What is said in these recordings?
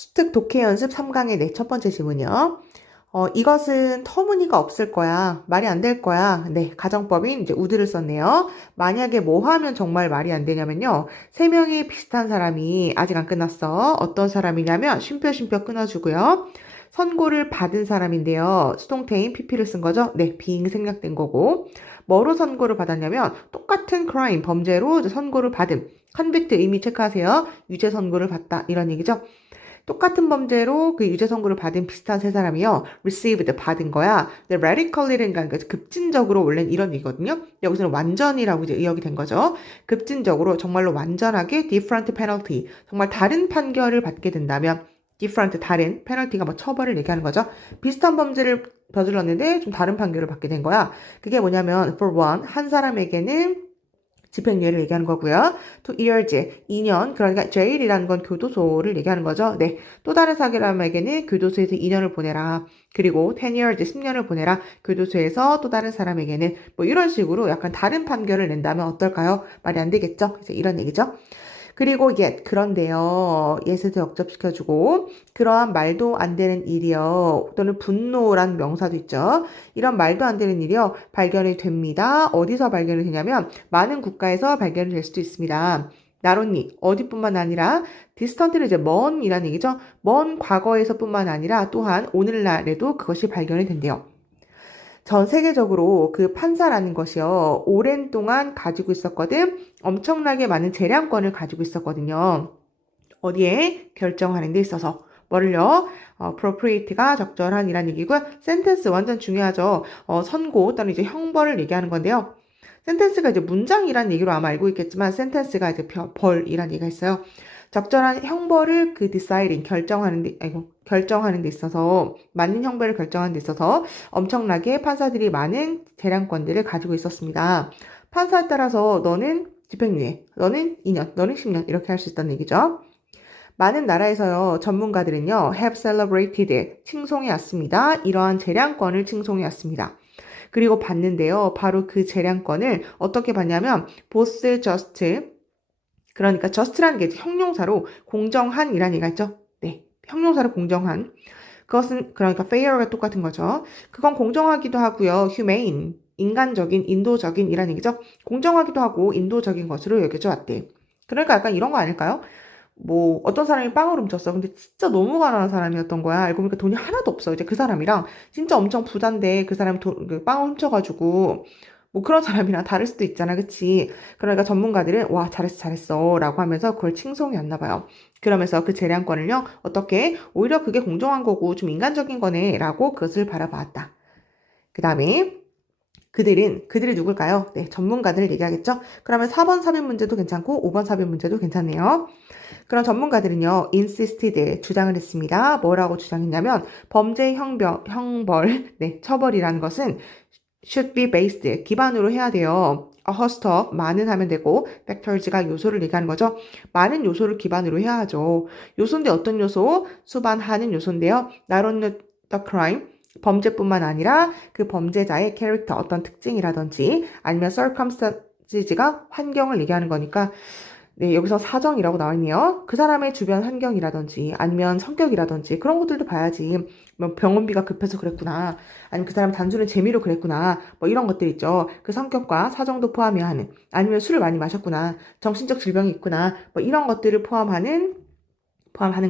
수특 독해 연습 3강의 네, 첫 번째 질문이요. 이것은 터무니가 없을 거야. 말이 안 될 거야. 네, 가정법인 이제 would를 썼네요. 만약에 뭐 하면 정말 말이 안 되냐면요. 세 명이 비슷한 사람이 아직 안 끝났어. 어떤 사람이냐면 쉼표 끊어주고요. 선고를 받은 사람인데요. 수동태인 pp를 쓴 거죠. 네, being 생략된 거고. 뭐로 선고를 받았냐면 똑같은 crime, 범죄로 이제 선고를 받은. convict 의미 체크하세요. 유죄 선고를 받다. 이런 얘기죠. 똑같은 범죄로 그 유죄 선고를 받은 비슷한 세 사람이요. received 받은 거야. 근데 radically는 그러니까 급진적으로 원래는 이런 얘기거든요. 여기서는 완전이라고 이제 의역이 된 거죠. 급진적으로 정말로 완전하게 different penalty. 정말 다른 판결을 받게 된다면 different 다른 penalty가 뭐 처벌을 얘기하는 거죠. 비슷한 범죄를 저질렀는데 좀 다른 판결을 받게 된 거야. 그게 뭐냐면 for one 한 사람에게는 집행유예를 얘기하는 거고요. to years, 2년, 그러니까 jail이라는 건 교도소를 얘기하는 거죠. 네, 또 다른 사람에게는 교도소에서 2년을 보내라. 그리고 10 years, 10년을 보내라. 교도소에서 또 다른 사람에게는 뭐 이런 식으로 약간 다른 판결을 낸다면 어떨까요? 말이 안 되겠죠? 그래서 이런 얘기죠. 그리고 yet, 그런데요. yet을 역접시켜주고 그러한 말도 안 되는 일이요. 또는 분노란 명사도 있죠. 이런 말도 안 되는 일이요. 발견이 됩니다. 어디서 발견이 되냐면 많은 국가에서 발견이 될 수도 있습니다. not only, 어디뿐만 아니라 distant는 이제 먼이라는 얘기죠. 먼 과거에서뿐만 아니라 또한 오늘날에도 그것이 발견이 된대요. 전 세계적으로 그 판사라는 것이요. 오랜 동안 가지고 있었거든. 엄청나게 많은 재량권을 가지고 있었거든요. 어디에? 결정하는 데 있어서. 뭐를요? appropriate가 적절한이란 얘기고요. sentence 완전 중요하죠. 선고 또는 이제 형벌을 얘기하는 건데요. sentence가 이제 문장이란 얘기로 아마 알고 있겠지만 sentence가 이제 벌이란 얘기가 있어요. 적절한 형벌을 그 deciding 결정하는 데 있어서 맞는 형벌을 결정하는 데 있어서 엄청나게 판사들이 많은 재량권들을 가지고 있었습니다. 판사에 따라서 너는 집행유예, 너는 2년, 너는 10년 이렇게 할 수 있다는 얘기죠. 많은 나라에서요, 전문가들은요, have celebrated, 칭송해 왔습니다. 이러한 재량권을 칭송해 왔습니다. 그리고 봤는데요, 바로 그 재량권을 어떻게 봤냐면, both just, 그러니까 just라는 게 형용사로 공정한이라는 얘기가 있죠. 네, 형용사로 공정한. 그것은 그러니까 fair가 똑같은 거죠. 그건 공정하기도 하고요, humane, 인간적인, 인도적인 이라는 얘기죠. 공정하기도 하고 인도적인 것으로 여겨져 왔대. 그러니까 약간 이런 거 아닐까요? 뭐 어떤 사람이 빵을 훔쳤어. 근데 진짜 너무 가난한 사람이었던 거야. 알고 보니까 돈이 하나도 없어. 이제 그 사람이랑 진짜 엄청 부자인데 그 사람이 그 빵을 훔쳐가지고 뭐 그런 사람이랑 다를 수도 있잖아. 그치? 그러니까 전문가들은 와 잘했어 라고 하면서 그걸 칭송해왔나 봐요. 그러면서 그 재량권을요. 어떻게 오히려 그게 공정한 거고 좀 인간적인 거네 라고 그것을 바라봤다. 그 다음에 그들이 누굴까요? 네, 전문가들을 얘기하겠죠? 그러면 4번 삽입 문제도 괜찮고 5번 삽입 문제도 괜찮네요. 그런 전문가들은요, insisted, 주장을 했습니다. 뭐라고 주장했냐면, 범죄 형벌, 네, 처벌이라는 것은 should be based, 기반으로 해야 돼요. a host of, 많은 하면 되고, factors가 요소를 얘기하는 거죠. 많은 요소를 기반으로 해야 하죠. 요소인데 어떤 요소? 수반하는 요소인데요. not only the crime, 범죄뿐만 아니라 그 범죄자의 캐릭터, 어떤 특징이라든지 아니면 circumstances가 환경을 얘기하는 거니까 네, 여기서 사정이라고 나와 있네요. 그 사람의 주변 환경이라든지 아니면 성격이라든지 그런 것들도 봐야지. 뭐 병원비가 급해서 그랬구나. 아니면 그 사람 단순히 재미로 그랬구나. 뭐 이런 것들 있죠. 그 성격과 사정도 포함해야 하는. 아니면 술을 많이 마셨구나. 정신적 질병이 있구나. 뭐 이런 것들을 포함하는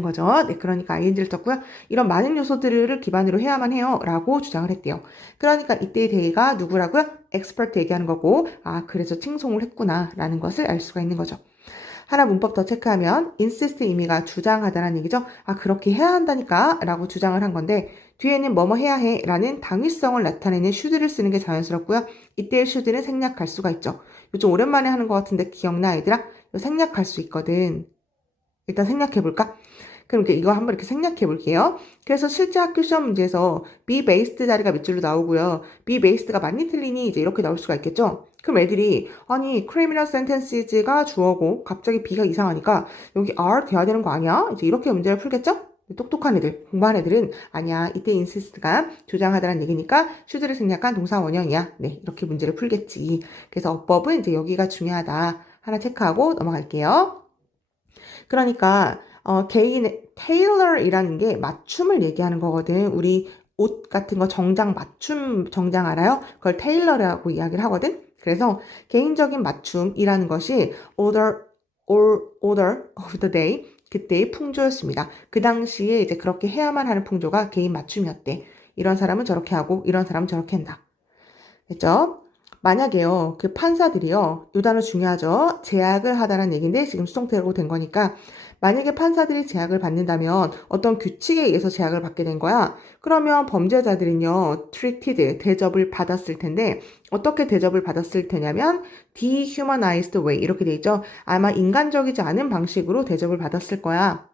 거죠. 네, 그러니까 ing를 썼고요. 이런 많은 요소들을 기반으로 해야만 해요. 라고 주장을 했대요. 그러니까 이때의 대의가 누구라고요? 엑스퍼트 얘기하는 거고, 아, 그래서 칭송을 했구나. 라는 것을 알 수가 있는 거죠. 하나 문법 더 체크하면 insist 의미가 주장하다라는 얘기죠. 아, 그렇게 해야 한다니까 라고 주장을 한 건데 뒤에는 뭐뭐 해야 해 라는 당위성을 나타내는 should를 쓰는 게 자연스럽고요. 이때의 should는 생략할 수가 있죠. 요즘 오랜만에 하는 것 같은데 기억나 얘들아? 이거 생략할 수 있거든. 일단 생략해볼까? 그럼 이거 한번 이렇게 생략해볼게요. 그래서 실제 학교 시험 문제에서 be based 자리가 몇 줄로 나오고요. be based가 맞니 틀리니 이제 이렇게 나올 수가 있겠죠? 그럼 애들이 아니 criminal sentences가 주어고 갑자기 be가 이상하니까 여기 are 돼야 되는 거 아니야? 이제 이렇게 문제를 풀겠죠? 똑똑한 애들, 공부한 애들은 아니야 이때 insist가 주장하다는 얘기니까 should를 생략한 동사 원형이야. 네, 이렇게 문제를 풀겠지. 그래서 어법은 이제 여기가 중요하다. 하나 체크하고 넘어갈게요. 그러니까 테일러이라는 게 맞춤을 얘기하는 거거든. 우리 옷 같은 거 정장 맞춤 정장 알아요? 그걸 테일러라고 이야기를 하거든. 그래서 개인적인 맞춤이라는 것이 order of the day 그때의 풍조였습니다. 그 당시에 이제 그렇게 해야만 하는 풍조가 개인 맞춤이었대. 이런 사람은 저렇게 하고 이런 사람은 저렇게 한다. 됐죠? 만약에요, 그 판사들이요, 요 단어 중요하죠? 제약을 하다라는 얘기인데 지금 수동태로 된 거니까 만약에 판사들이 제약을 받는다면 어떤 규칙에 의해서 제약을 받게 된 거야. 그러면 범죄자들은요, treated, 대접을 받았을 텐데 어떻게 대접을 받았을 테냐면 dehumanized way 이렇게 돼 있죠? 아마 인간적이지 않은 방식으로 대접을 받았을 거야.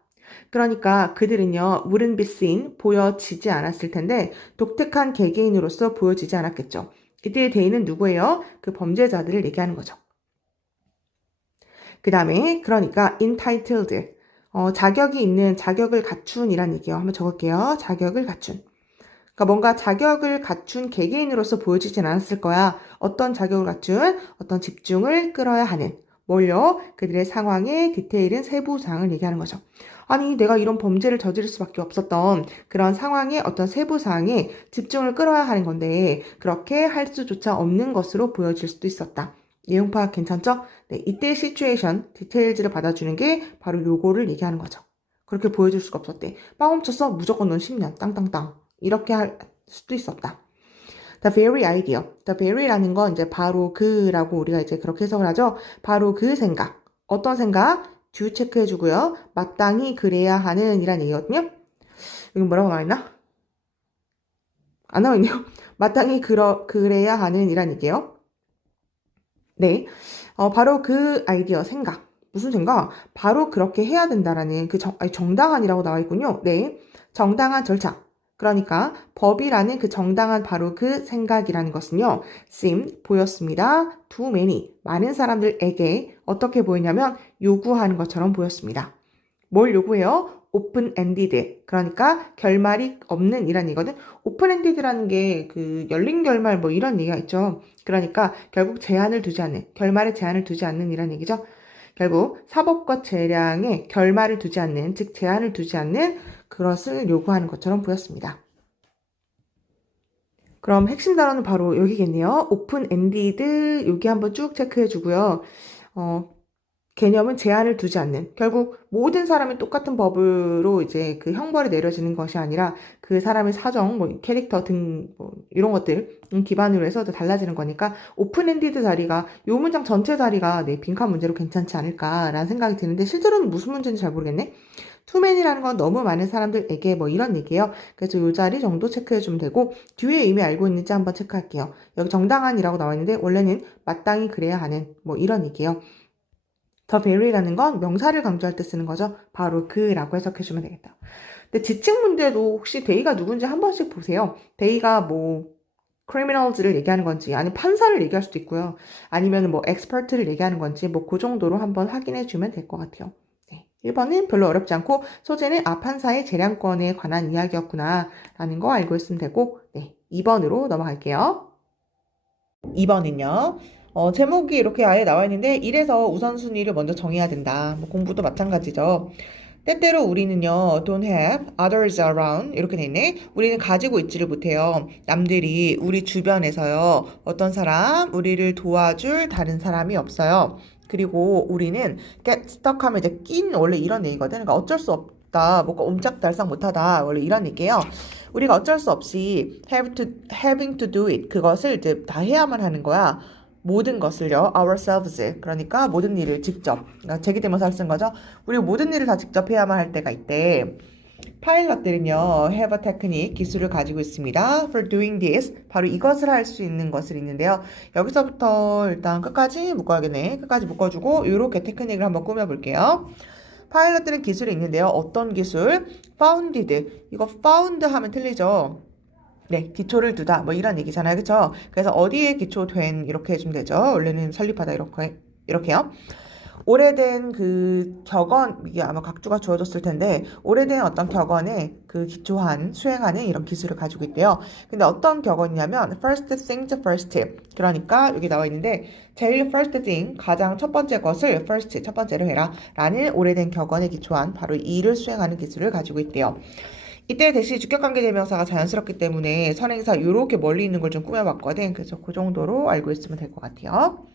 그러니까 그들은요, wouldn't be seen, 보여지지 않았을 텐데 독특한 개개인으로서 보여지지 않았겠죠. 이때의 대인은 누구예요? 그 범죄자들을 얘기하는 거죠. 그 다음에 그러니까 entitled, 자격이 있는, 자격을 갖춘이란 얘기예요. 한번 적을게요. 자격을 갖춘. 그러니까 뭔가 자격을 갖춘 개개인으로서 보여지진 않았을 거야. 어떤 자격을 갖춘? 어떤 집중을 끌어야 하는. 뭘요? 그들의 상황의 디테일은 세부 사항을 얘기하는 거죠. 아니, 내가 이런 범죄를 저지를 수밖에 없었던 그런 상황의 어떤 세부 사항에 집중을 끌어야 하는 건데 그렇게 할 수조차 없는 것으로 보여질 수도 있었다. 내용 파악 괜찮죠? 네, 이때 시츄에이션, 디테일즈를 받아주는 게 바로 요거를 얘기하는 거죠. 그렇게 보여줄 수가 없었대. 빵 훔쳤어? 무조건 넌 10년, 땅땅땅. 이렇게 할 수도 있었다. The very idea. The very라는 건 이제 바로 그라고 우리가 이제 그렇게 해석을 하죠. 바로 그 생각. 어떤 생각? do 체크해주고요. 마땅히 그래야 하는 이란 얘기거든요. 여기 뭐라고 나와있나? 안 나와있네요. 마땅히 그래야 하는 이란 얘기예요. 네. 바로 그 아이디어, 생각. 무슨 생각? 바로 그렇게 해야 된다라는 그 정당한이라고 나와있군요. 네. 정당한 절차. 그러니까 법이라는 그 정당한 바로 그 생각이라는 것은요. seem, 보였습니다. too many, 많은 사람들에게 어떻게 보이냐면 요구하는 것처럼 보였습니다. 뭘 요구해요? open-ended, 그러니까 결말이 없는 이란 얘기거든. open-ended라는 게 그 열린 결말 뭐 이런 얘기가 있죠. 그러니까 결국 제한을 두지 않는, 결말에 제한을 두지 않는 이란 얘기죠. 결국 사법과 재량에 결말을 두지 않는, 즉 제한을 두지 않는 그것을 요구하는 것처럼 보였습니다. 그럼 핵심 단어는 바로 여기겠네요. open-ended, 여기 한번 쭉 체크해 주고요. 개념은 제한을 두지 않는, 결국 모든 사람이 똑같은 법으로 이제 그 형벌이 내려지는 것이 아니라 그 사람의 사정, 뭐 캐릭터 등 뭐 이런 것들 기반으로 해서 달라지는 거니까 오픈엔디드 자리가 요 문장 전체 자리가 네, 빈칸 문제로 괜찮지 않을까라는 생각이 드는데 실제로는 무슨 문제인지 잘 모르겠네. 투맨이라는 건 너무 많은 사람들에게 뭐 이런 얘기예요. 그래서 요 자리 정도 체크해 주면 되고 뒤에 이미 알고 있는지 한번 체크할게요. 여기 정당한이라고 나와 있는데 원래는 마땅히 그래야 하는 뭐 이런 얘기예요. 더 very라는 건 명사를 강조할 때 쓰는 거죠. 바로 그라고 해석해주면 되겠다. 근데 지칭 문제도 혹시 데이가 누군지 한 번씩 보세요. 데이가 뭐 criminals를 얘기하는 건지 아니면 판사를 얘기할 수도 있고요. 아니면 뭐 expert를 얘기하는 건지 뭐 그 정도로 한번 확인해 주면 될 것 같아요. 네. 1번은 별로 어렵지 않고 소재는 판사의 재량권에 관한 이야기였구나 라는 거 알고 있으면 되고 네. 2번으로 넘어갈게요. 2번은요. 제목이 이렇게 아예 나와 있는데 이래서 우선순위를 먼저 정해야 된다. 뭐 공부도 마찬가지죠. 때때로 우리는요, don't have others around 이렇게 돼 있네. 우리는 가지고 있지를 못해요. 남들이 우리 주변에서요, 어떤 사람, 우리를 도와줄 다른 사람이 없어요. 그리고 우리는 get stuck 하면 이제 낀 원래 이런 얘기거든. 그러니까 어쩔 수 없다, 뭔가 옴짝달싹 못하다 원래 이런 얘기예요. 우리가 어쩔 수 없이 having to do it 그것을 이제 다 해야만 하는 거야. 모든 것을요, ourselves. 그러니까 모든 일을 직접. 그러니까 제기대명사를 쓴 거죠. 우리가 모든 일을 다 직접 해야만 할 때가 있대. 파일럿들은요, have a technique, 기술을 가지고 있습니다. for doing this, 바로 이것을 할 수 있는 것을 있는데요. 여기서부터 일단 끝까지 묶어야겠네. 끝까지 묶어주고 이렇게 테크닉을 한번 꾸며볼게요. 파일럿들은 기술이 있는데요. 어떤 기술? founded. 이거 found 하면 틀리죠. 네, 기초를 두다 뭐 이런 얘기잖아요. 그쵸? 그래서 어디에 기초된 이렇게 해주면 되죠. 원래는 설립하다 이렇게요. 오래된 그 격언, 이게 아마 각주가 주어졌을 텐데, 오래된 어떤 격언에 그 기초한, 수행하는 이런 기술을 가지고 있대요. 근데 어떤 격언이냐면, first things first. 그러니까 여기 나와 있는데, 제일 first thing, 가장 첫 번째 것을 first, 첫 번째로 해라. 라는 오래된 격언에 기초한 바로 이 일을 수행하는 기술을 가지고 있대요. 이때 대시 주격관계대명사가 자연스럽기 때문에 선행사 이렇게 멀리 있는 걸 좀 꾸며봤거든. 그래서 그 정도로 알고 있으면 될 것 같아요.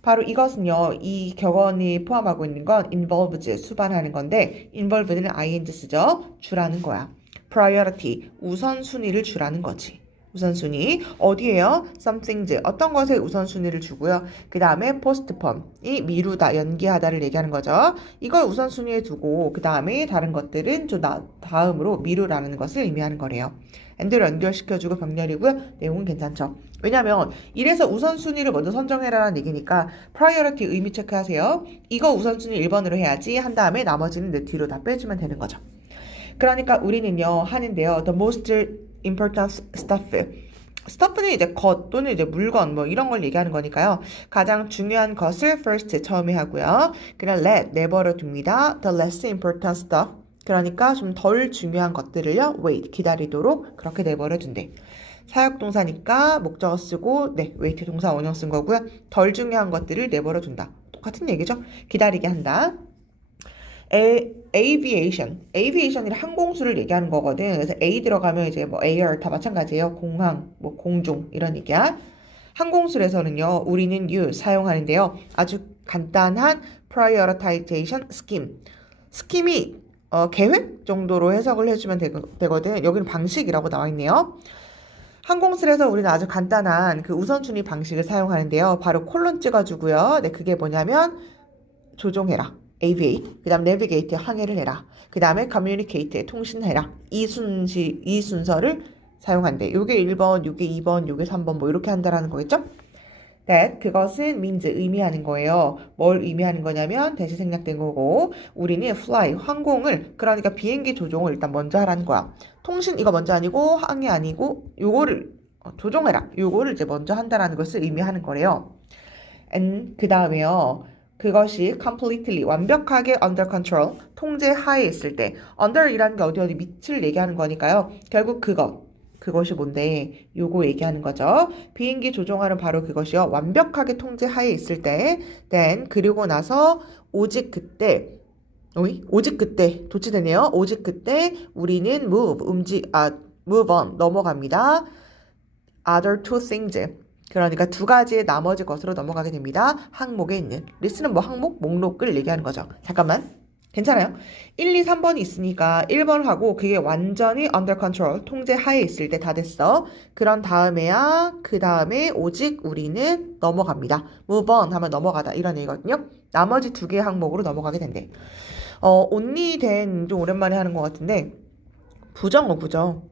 바로 이것은요, 이 격언이 포함하고 있는 건 involves, 수반하는 건데, involve는 ing 쓰죠. 주라는 거야. priority, 우선순위를 주라는 거지. 우선순위. 어디에요? somethings, 어떤 것에 우선순위를 주고요. 그 다음에 postpone이 미루다, 연기하다를 얘기하는 거죠. 이걸 우선순위에 두고, 그 다음에 다른 것들은 좀 다음으로 미루라는 것을 의미하는 거래요. and를 연결시켜주고 병렬이고요. 내용은 괜찮죠. 왜냐면 이래서 우선순위를 먼저 선정해라라는 얘기니까 priority 의미 체크하세요. 이거 우선순위 1번으로 해야지 한 다음에 나머지는 내 뒤로 다 빼주면 되는 거죠. 그러니까 우리는요 하는데요. The most important stuff. stuff는 이제 것 또는 이제 물건 뭐 이런 걸 얘기하는 거니까요. 가장 중요한 것을 first 처음에 하고요. 그냥 let 내버려 둡니다. The less important stuff. 그러니까 좀 덜 중요한 것들을요. wait 기다리도록 그렇게 내버려 둔대. 사역동사니까 목적어 쓰고 네 wait 동사 원형 쓴 거고요. 덜 중요한 것들을 내버려 둔다. 똑같은 얘기죠. 기다리게 한다. aviation이라 항공수를 얘기하는 거거든. 그래서 A 들어가면 이제 뭐 air 다 마찬가지예요. 공항, 뭐 공중 이런 얘기야. 항공술에서는요, 우리는 사용하는데요. 아주 간단한 prioritization scheme. 스킴이 계획 정도로 해석을 해주면 되거든. 여기는 방식이라고 나와 있네요. 항공술에서 우리는 아주 간단한 그 우선순위 방식을 사용하는데요. 바로 콜론 찍어주고요. 네, 그게 뭐냐면 조종해라. aviate, 그 다음 navigate, 항해를 해라. 그 다음에 communicate, 통신해라. 이 순서를 사용한대. 요게 1번, 요게 2번, 요게 3번 뭐 이렇게 한다라는 거겠죠? that, 그것은 means, 의미하는 거예요. 뭘 의미하는 거냐면 대시 생략된 거고 우리는 fly, 항공을 그러니까 비행기 조종을 일단 먼저 하라는 거야. 통신 이거 먼저 아니고 항해 아니고 요거를 조종해라. 요거를 이제 먼저 한다라는 것을 의미하는 거래요. and 그 다음에요. 그것이 completely, 완벽하게 under control, 통제 하에 있을 때 under이라는 게 어디 밑을 얘기하는 거니까요. 결국 그것이 뭔데? 요거 얘기하는 거죠. 비행기 조종하는 바로 그것이요. 완벽하게 통제 하에 있을 때 then 그리고 나서 오직 그때 도치되네요. 오직 그때 우리는 move on, 넘어갑니다. other two things. 그러니까 두 가지의 나머지 것으로 넘어가게 됩니다. 항목에 있는. 리스는 뭐 항목? 목록을 얘기하는 거죠. 잠깐만. 괜찮아요? 1, 2, 3번이 있으니까 1번 하고 그게 완전히 under control, 통제 하에 있을 때 다 됐어. 그런 다음에야 그 다음에 오직 우리는 넘어갑니다. move on 하면 넘어가다 이런 얘기거든요. 나머지 두 개의 항목으로 넘어가게 된대. only then 좀 오랜만에 하는 것 같은데 부정어구죠.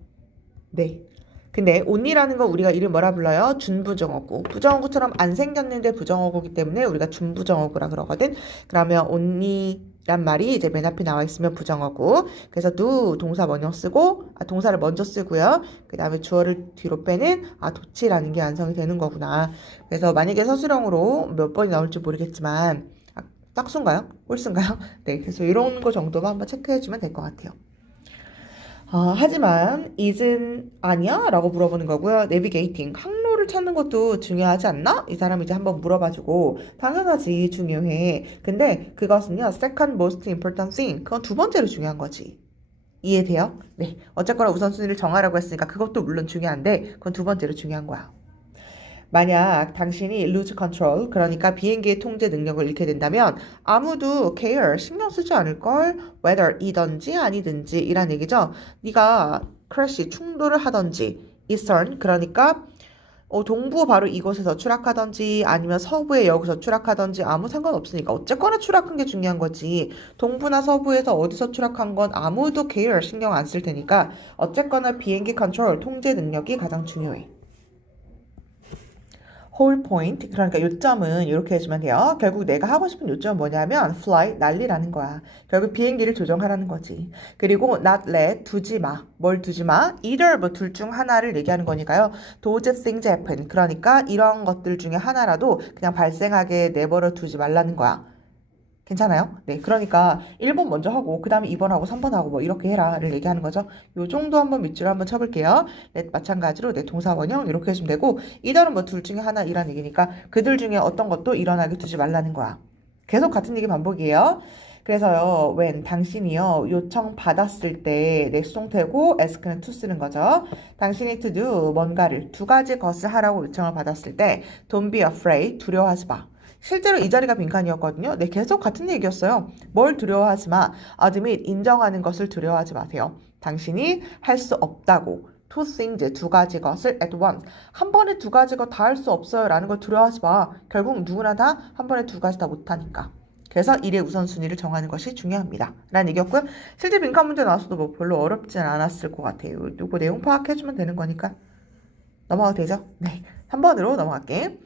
네. 근데 only라는 거 우리가 이름 뭐라 불러요? 준부정어구. 부정어구처럼 안 생겼는데 부정어구기 때문에 우리가 준부정어구라 그러거든. 그러면 only란 말이 이제 맨 앞에 나와 있으면 부정어구. 그래서 do 동사 먼저 쓰고 동사를 먼저 쓰고요. 그 다음에 주어를 뒤로 빼는 도치라는 게 완성이 되는 거구나. 그래서 만약에 서술형으로 몇 번이 나올지 모르겠지만 딱수인가요? 홀수인가요? 네, 그래서 이런 거 정도만 한번 체크해주면 될 것 같아요. 하지만 is은 아니야? 라고 물어보는 거고요. navigating, 항로를 찾는 것도 중요하지 않나? 이 사람이 이제 한번 물어봐주고 당연하지, 중요해. 근데 그것은요, second most important thing, 그건 두 번째로 중요한 거지. 이해돼요? 네, 어쨌거나 우선순위를 정하라고 했으니까 그것도 물론 중요한데 그건 두 번째로 중요한 거야. 만약 당신이 lose control, 그러니까 비행기의 통제 능력을 잃게 된다면 아무도 care, 신경 쓰지 않을걸? whether 이든지 아니든지 이란 얘기죠. 네가 crash, 충돌을 하든지 eastern, 그러니까 동부 바로 이곳에서 추락하든지 아니면 서부에 여기서 추락하든지 아무 상관없으니까 어쨌거나 추락한 게 중요한 거지. 동부나 서부에서 어디서 추락한 건 아무도 care, 신경 안 쓸 테니까 어쨌거나 비행기 컨트롤, 통제 능력이 가장 중요해. whole point, 그러니까 요점은 이렇게 해주면 돼요. 결국 내가 하고 싶은 요점은 뭐냐면 fly, 날리라는 거야. 결국 비행기를 조정하라는 거지. 그리고 not let, 두지 마. 뭘 두지 마? either 뭐 둘 중 하나를 얘기하는 거니까요. those things happen, 그러니까 이런 것들 중에 하나라도 그냥 발생하게 내버려 두지 말라는 거야. 괜찮아요? 네, 그러니까 1번 먼저 하고 그 다음에 2번 하고 3번 하고 뭐 이렇게 해라를 얘기하는 거죠. 요 정도 한번 밑줄을 한번 쳐볼게요. 네, 마찬가지로 네, 동사 원형 이렇게 해주면 되고 이들은 뭐 둘 중에 하나 이란 얘기니까 그들 중에 어떤 것도 일어나게 두지 말라는 거야. 계속 같은 얘기 반복이에요. 그래서요, when 당신이요 요청 받았을 때 내 수동태고 ask는 to 쓰는 거죠. 당신이 to do 뭔가를 두 가지 것을 하라고 요청을 받았을 때 don't be afraid 두려워하지 마. 실제로 이 자리가 빈칸이었거든요. 네, 계속 같은 얘기였어요. 뭘 두려워하지 마. admit 인정하는 것을 두려워하지 마세요. 당신이 할 수 없다고. two things 두 가지 것을 at once 한 번에 두 가지 것 다 할 수 없어요 라는 걸 두려워하지 마. 결국 누구나 다 한 번에 두 가지 다 못하니까. 그래서 일의 우선순위를 정하는 것이 중요합니다. 라는 얘기였고요. 실제 빈칸 문제 나왔어도 뭐 별로 어렵진 않았을 것 같아요. 이거 내용 파악해주면 되는 거니까 넘어가도 되죠? 네, 3번으로 넘어갈게.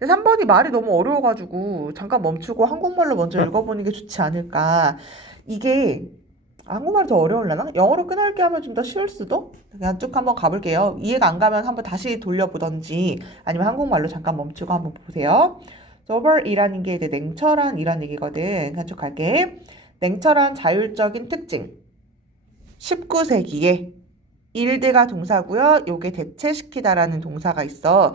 3번이 말이 너무 어려워가지고 잠깐 멈추고 한국말로 먼저 읽어보는 게 좋지 않을까. 이게 한국말이 더 어려울려나? 영어로 끝날게 하면 좀 더 쉬울 수도? 그냥 쭉 한번 가볼게요. 이해가 안 가면 한번 다시 돌려보던지 아니면 한국말로 잠깐 멈추고 한번 보세요. sober이라는 게 이제 냉철한이란 얘기거든. 그냥 쭉 갈게. 냉철한 자율적인 특징. 19세기에 일드가 동사고요. 요게 대체시키다라는 동사가 있어.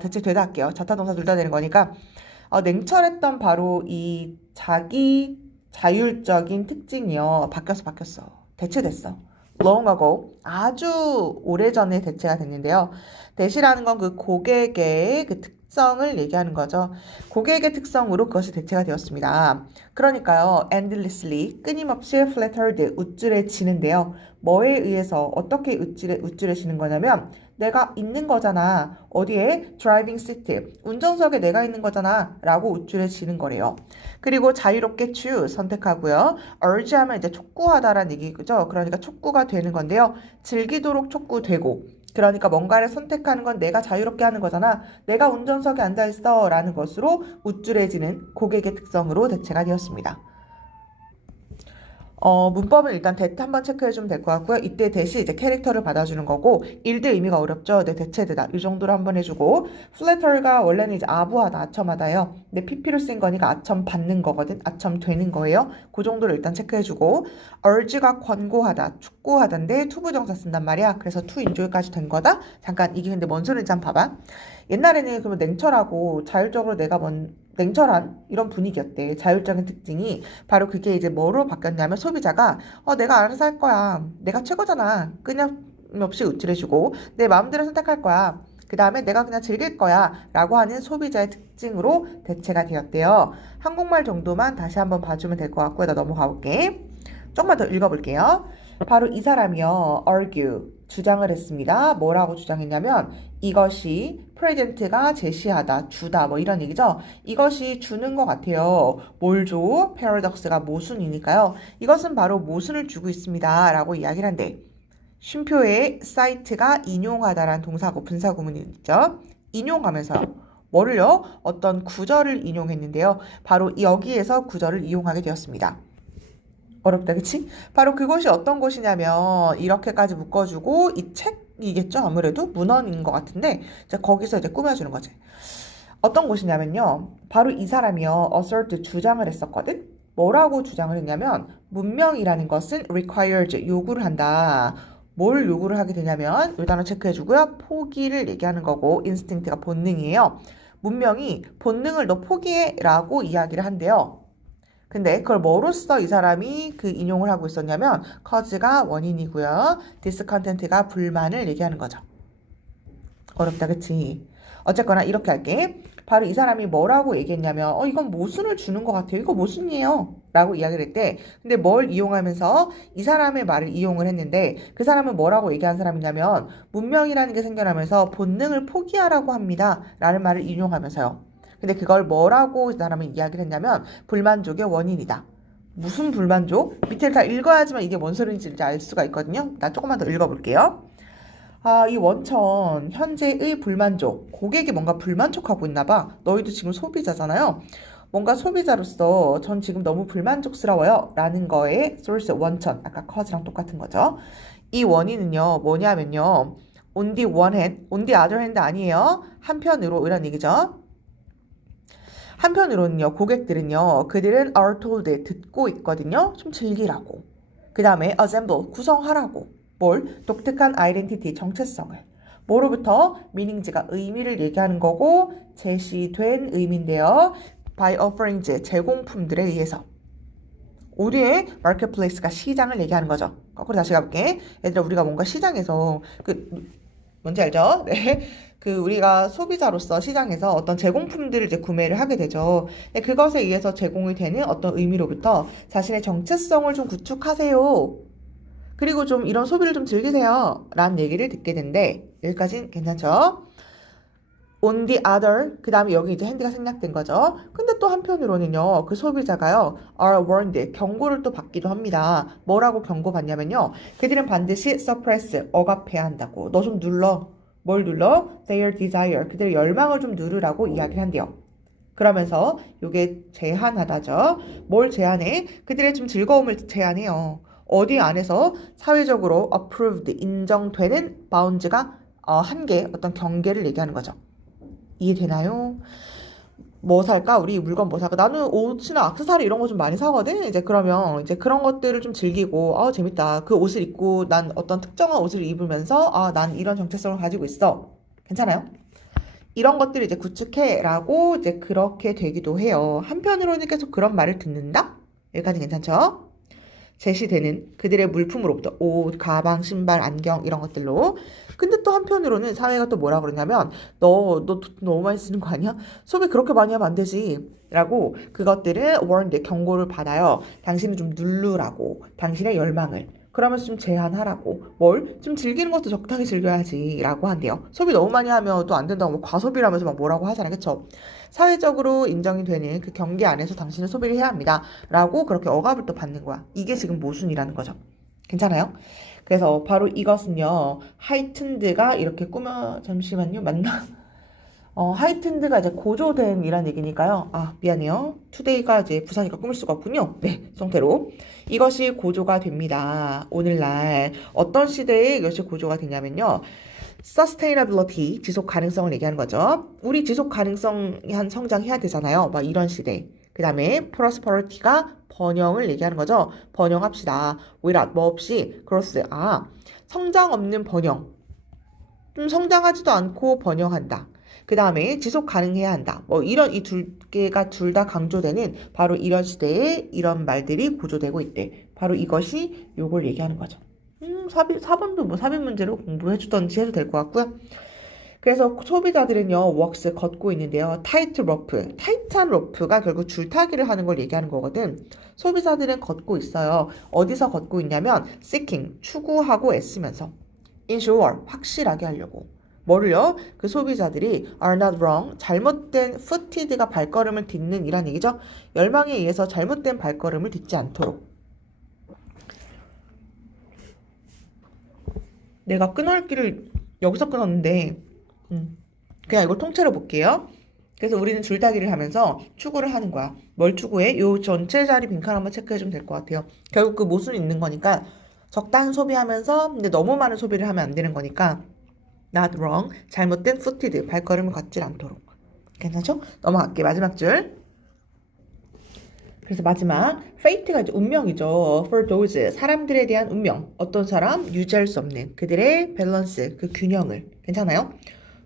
대체되다 할게요. 자타 동사 둘 다 되는 거니까 냉철했던 바로 이 자기 자율적인 특징이요. 바뀌었어. 대체됐어. long ago. 아주 오래전에 대체가 됐는데요. 대시라는 건 그 고객의 그 특성을 얘기하는 거죠. 고객의 특성으로 그것이 대체가 되었습니다. 그러니까요. endlessly 끊임없이 flattered 우쭐해지는데요. 뭐에 의해서 어떻게 우쭐해지는 거냐면 내가 있는 거잖아. 어디에? driving seat. 운전석에 내가 있는 거잖아. 라고 우쭐해지는 거래요. 그리고 자유롭게 choose 선택하고요. urge 하면 이제 촉구하다라는 얘기죠. 그러니까 촉구가 되는 건데요. 즐기도록 촉구되고. 그러니까 뭔가를 선택하는 건 내가 자유롭게 하는 거잖아. 내가 운전석에 앉아있어. 라는 것으로 우쭐해지는 고객의 특성으로 대체가 되었습니다. 문법은 일단 that 한번 체크해주면 될 것 같고요. 이때 that이 이제 캐릭터를 받아주는 거고 일대 의미가 어렵죠. 네, 대체되다. 이 정도로 한번 해주고 flatter가 원래는 이제 아부하다, 아첨하다예요. 근데 PP로 쓰인 거니까 아첨 받는 거거든. 아첨 되는 거예요. 그 정도를 일단 체크해주고 urge가 권고하다, 촉구하다인데 투부정사 쓴단 말이야. 그래서 to enjoy까지 된 거다. 잠깐 이게 근데 뭔 소리인지 한번 봐봐. 옛날에는 그러면 냉철하고 자율적으로 냉철한 이런 분위기였대. 자율적인 특징이 바로 그게 이제 뭐로 바뀌었냐면 소비자가 내가 알아서 할 거야. 내가 최고잖아. 끊임없이 우쭐해주고 내 마음대로 선택할 거야. 그 다음에 내가 그냥 즐길 거야 라고 하는 소비자의 특징으로 대체가 되었대요. 한국말 정도만 다시 한번 봐주면 될 것 같고요. 나 넘어가 볼게. 조금만 더 읽어볼게요. 바로 이 사람이요. argue 주장을 했습니다. 뭐라고 주장했냐면 이것이 present가 제시하다, 주다 뭐 이런 얘기죠. 이것이 주는 것 같아요. 뭘 줘? paradox가 모순이니까요. 이것은 바로 모순을 주고 있습니다. 라고 이야기를 한대. 쉼표에 cite가 인용하다라는 동사고 분사구문이 있죠. 인용하면서요. 뭐를요? 어떤 구절을 인용했는데요. 바로 여기에서 구절을 이용하게 되었습니다. 어렵다, 그치? 바로 그곳이 어떤 곳이냐면 이렇게까지 묶어주고 이 책이겠죠? 아무래도 문헌인 것 같은데 이제 거기서 이제 꾸며주는 거지. 어떤 곳이냐면요. 바로 이 사람이요. assert 주장을 했었거든? 뭐라고 주장을 했냐면 문명이라는 것은 requires 요구를 한다. 뭘 요구를 하게 되냐면 이 단어 체크해주고요. 포기를 얘기하는 거고 instinct가 본능이에요. 문명이 본능을 너 포기해 라고 이야기를 한대요. 근데 그걸 뭐로써 이 사람이 그 인용을 하고 있었냐면 cause가 원인이고요. discontent가 불만을 얘기하는 거죠. 어렵다, 그치? 어쨌거나 이렇게 할게. 바로 이 사람이 뭐라고 얘기했냐면 이건 모순을 주는 것 같아요. 이거 모순이에요. 라고 이야기를 했대. 근데 뭘 이용하면서 이 사람의 말을 이용을 했는데 그 사람은 뭐라고 얘기한 사람이냐면 문명이라는 게 생겨나면서 본능을 포기하라고 합니다. 라는 말을 인용하면서요. 근데 그걸 뭐라고 이 사람은 이야기를 했냐면 불만족의 원인이다. 무슨 불만족? 밑에를 다 읽어야지만 이게 뭔 소리인지 알 수가 있거든요. 나 조금만 더 읽어볼게요. 이 원천 현재의 불만족. 고객이 뭔가 불만족하고 있나 봐. 너희도 지금 소비자잖아요. 뭔가 소비자로서 전 지금 너무 불만족스러워요. 라는 거에 source 원천. 아까 cause랑 똑같은 거죠. 이 원인은요. 뭐냐면요. on the one hand, on the other hand 아니에요. 한편으로 이런 얘기죠. 한편으로는요, 고객들은요, 그들은 are told 듣고 있거든요. 좀 즐기라고. 그 다음에 assemble 구성하라고. 뭘? 독특한 identity 정체성을. 뭐로부터? meanings가 의미를 얘기하는 거고 제시된 의미인데요. by offerings 제공품들에 의해서. 우리의 마켓플레이스가 시장을 얘기하는 거죠. 거꾸로 다시 가볼게. 얘들아, 우리가 뭔가 시장에서 뭔지 알죠? 네. 우리가 소비자로서 시장에서 어떤 제공품들을 이제 구매를 하게 되죠. 네, 그것에 의해서 제공이 되는 어떤 의미로부터 자신의 정체성을 좀 구축하세요. 그리고 좀 이런 소비를 좀 즐기세요. 라는 얘기를 듣게 된대. 여기까지는 괜찮죠? On the other, 그 다음에 여기 이제 핸드가 생략된 거죠. 근데 또 한편으로는요, 그 소비자가요, are warned, 경고를 또 받기도 합니다. 뭐라고 경고받냐면요, 그들은 반드시 suppress, 억압해야 한다고. 너 좀 눌러. 뭘 눌러? Their desire, 그들의 열망을 좀 누르라고 이야기를 한대요. 그러면서 이게 제한하다죠. 뭘 제한해? 그들의 좀 즐거움을 제한해요. 어디 안에서 사회적으로 approved, 인정되는 바운즈가 한계, 어떤 경계를 얘기하는 거죠. 이해되나요? 뭐 살까? 우리 물건 뭐 살까? 나는 옷이나 액세서리 이런 거 좀 많이 사거든? 이제 그러면 이제 그런 것들을 좀 즐기고, 재밌다. 그 옷을 입고 난 어떤 특정한 옷을 입으면서, 난 이런 정체성을 가지고 있어. 괜찮아요? 이런 것들을 이제 구축해라고 이제 그렇게 되기도 해요. 한편으로는 계속 그런 말을 듣는다? 여기까지 괜찮죠? 제시되는 그들의 물품으로부터 옷, 가방, 신발, 안경 이런 것들로. 근데 또 한편으로는 사회가 또 뭐라 그러냐면 너 돈 너무 많이 쓰는 거 아니야? 소비 그렇게 많이 하면 안 되지. 라고 그것들을 warned, 경고를 받아요. 당신은 좀 누르라고. 당신의 열망을. 그러면서 좀 제한하라고. 뭘? 좀 즐기는 것도 적당히 즐겨야지. 라고 한대요. 소비 너무 많이 하면 또 안 된다고 뭐 과소비라면서 막 뭐라고 하잖아요. 그쵸? 사회적으로 인정이 되는 그 경계 안에서 당신은 소비를 해야 합니다. 라고 그렇게 억압을 또 받는 거야. 이게 지금 모순이라는 거죠. 괜찮아요? 그래서 바로 이것은요. 하이튼드가 이렇게 잠시만요. 맞나? 하이튼드가 이제 고조된 이란 얘기니까요. 미안해요. 투데이가 이제 부사니까 꾸밀 수가 없군요. 네, 성태로. 이것이 고조가 됩니다. 오늘날 어떤 시대에 이것이 고조가 되냐면요. sustainability, 지속 가능성을 얘기하는 거죠. 우리 지속 가능성한 성장해야 되잖아요. 막 이런 시대. 그 다음에 prosperity가 번영을 얘기하는 거죠. 번영합시다. without, 뭐 없이, growth, 성장 없는 번영. 좀 성장하지도 않고 번영한다. 그 다음에 지속 가능해야 한다. 뭐 이런 이 두 개가 둘 다 강조되는 바로 이런 시대에 이런 말들이 고조되고 있대. 바로 이것이 요걸 얘기하는 거죠. 4번도 뭐 삽입 문제로 공부해주던지 해도 될 것 같고요. 그래서 소비자들은요, 웍스 걷고 있는데요. 타이트 러프, 타이트한 러프가 결국 줄타기를 하는 걸 얘기하는 거거든. 소비자들은 걷고 있어요. 어디서 걷고 있냐면 seeking, 추구하고 애쓰면서 ensure, 확실하게 하려고. 뭐를요? 그 소비자들이 are not wrong, 잘못된 footed가 발걸음을 딛는 이란 얘기죠. 열망에 의해서 잘못된 발걸음을 딛지 않도록. 내가 끊어읽기를 여기서 끊었는데 그냥 이걸 통째로 볼게요. 그래서 우리는 줄타기를 하면서 추구를 하는 거야. 뭘 추구해? 요 전체 자리 빈칸 한번 체크해주면 될 것 같아요. 결국 그 모순이 있는 거니까 적당히 소비하면서 근데 너무 많은 소비를 하면 안 되는 거니까 not wrong, 잘못된 footed, 발걸음을 걷지 않도록. 괜찮죠? 넘어갈게. 마지막 줄. 그래서 마지막 fate가 이제 운명이죠. for those, 사람들에 대한 운명. 어떤 사람? 유지할 수 없는 그들의 밸런스, 그 균형을. 괜찮아요?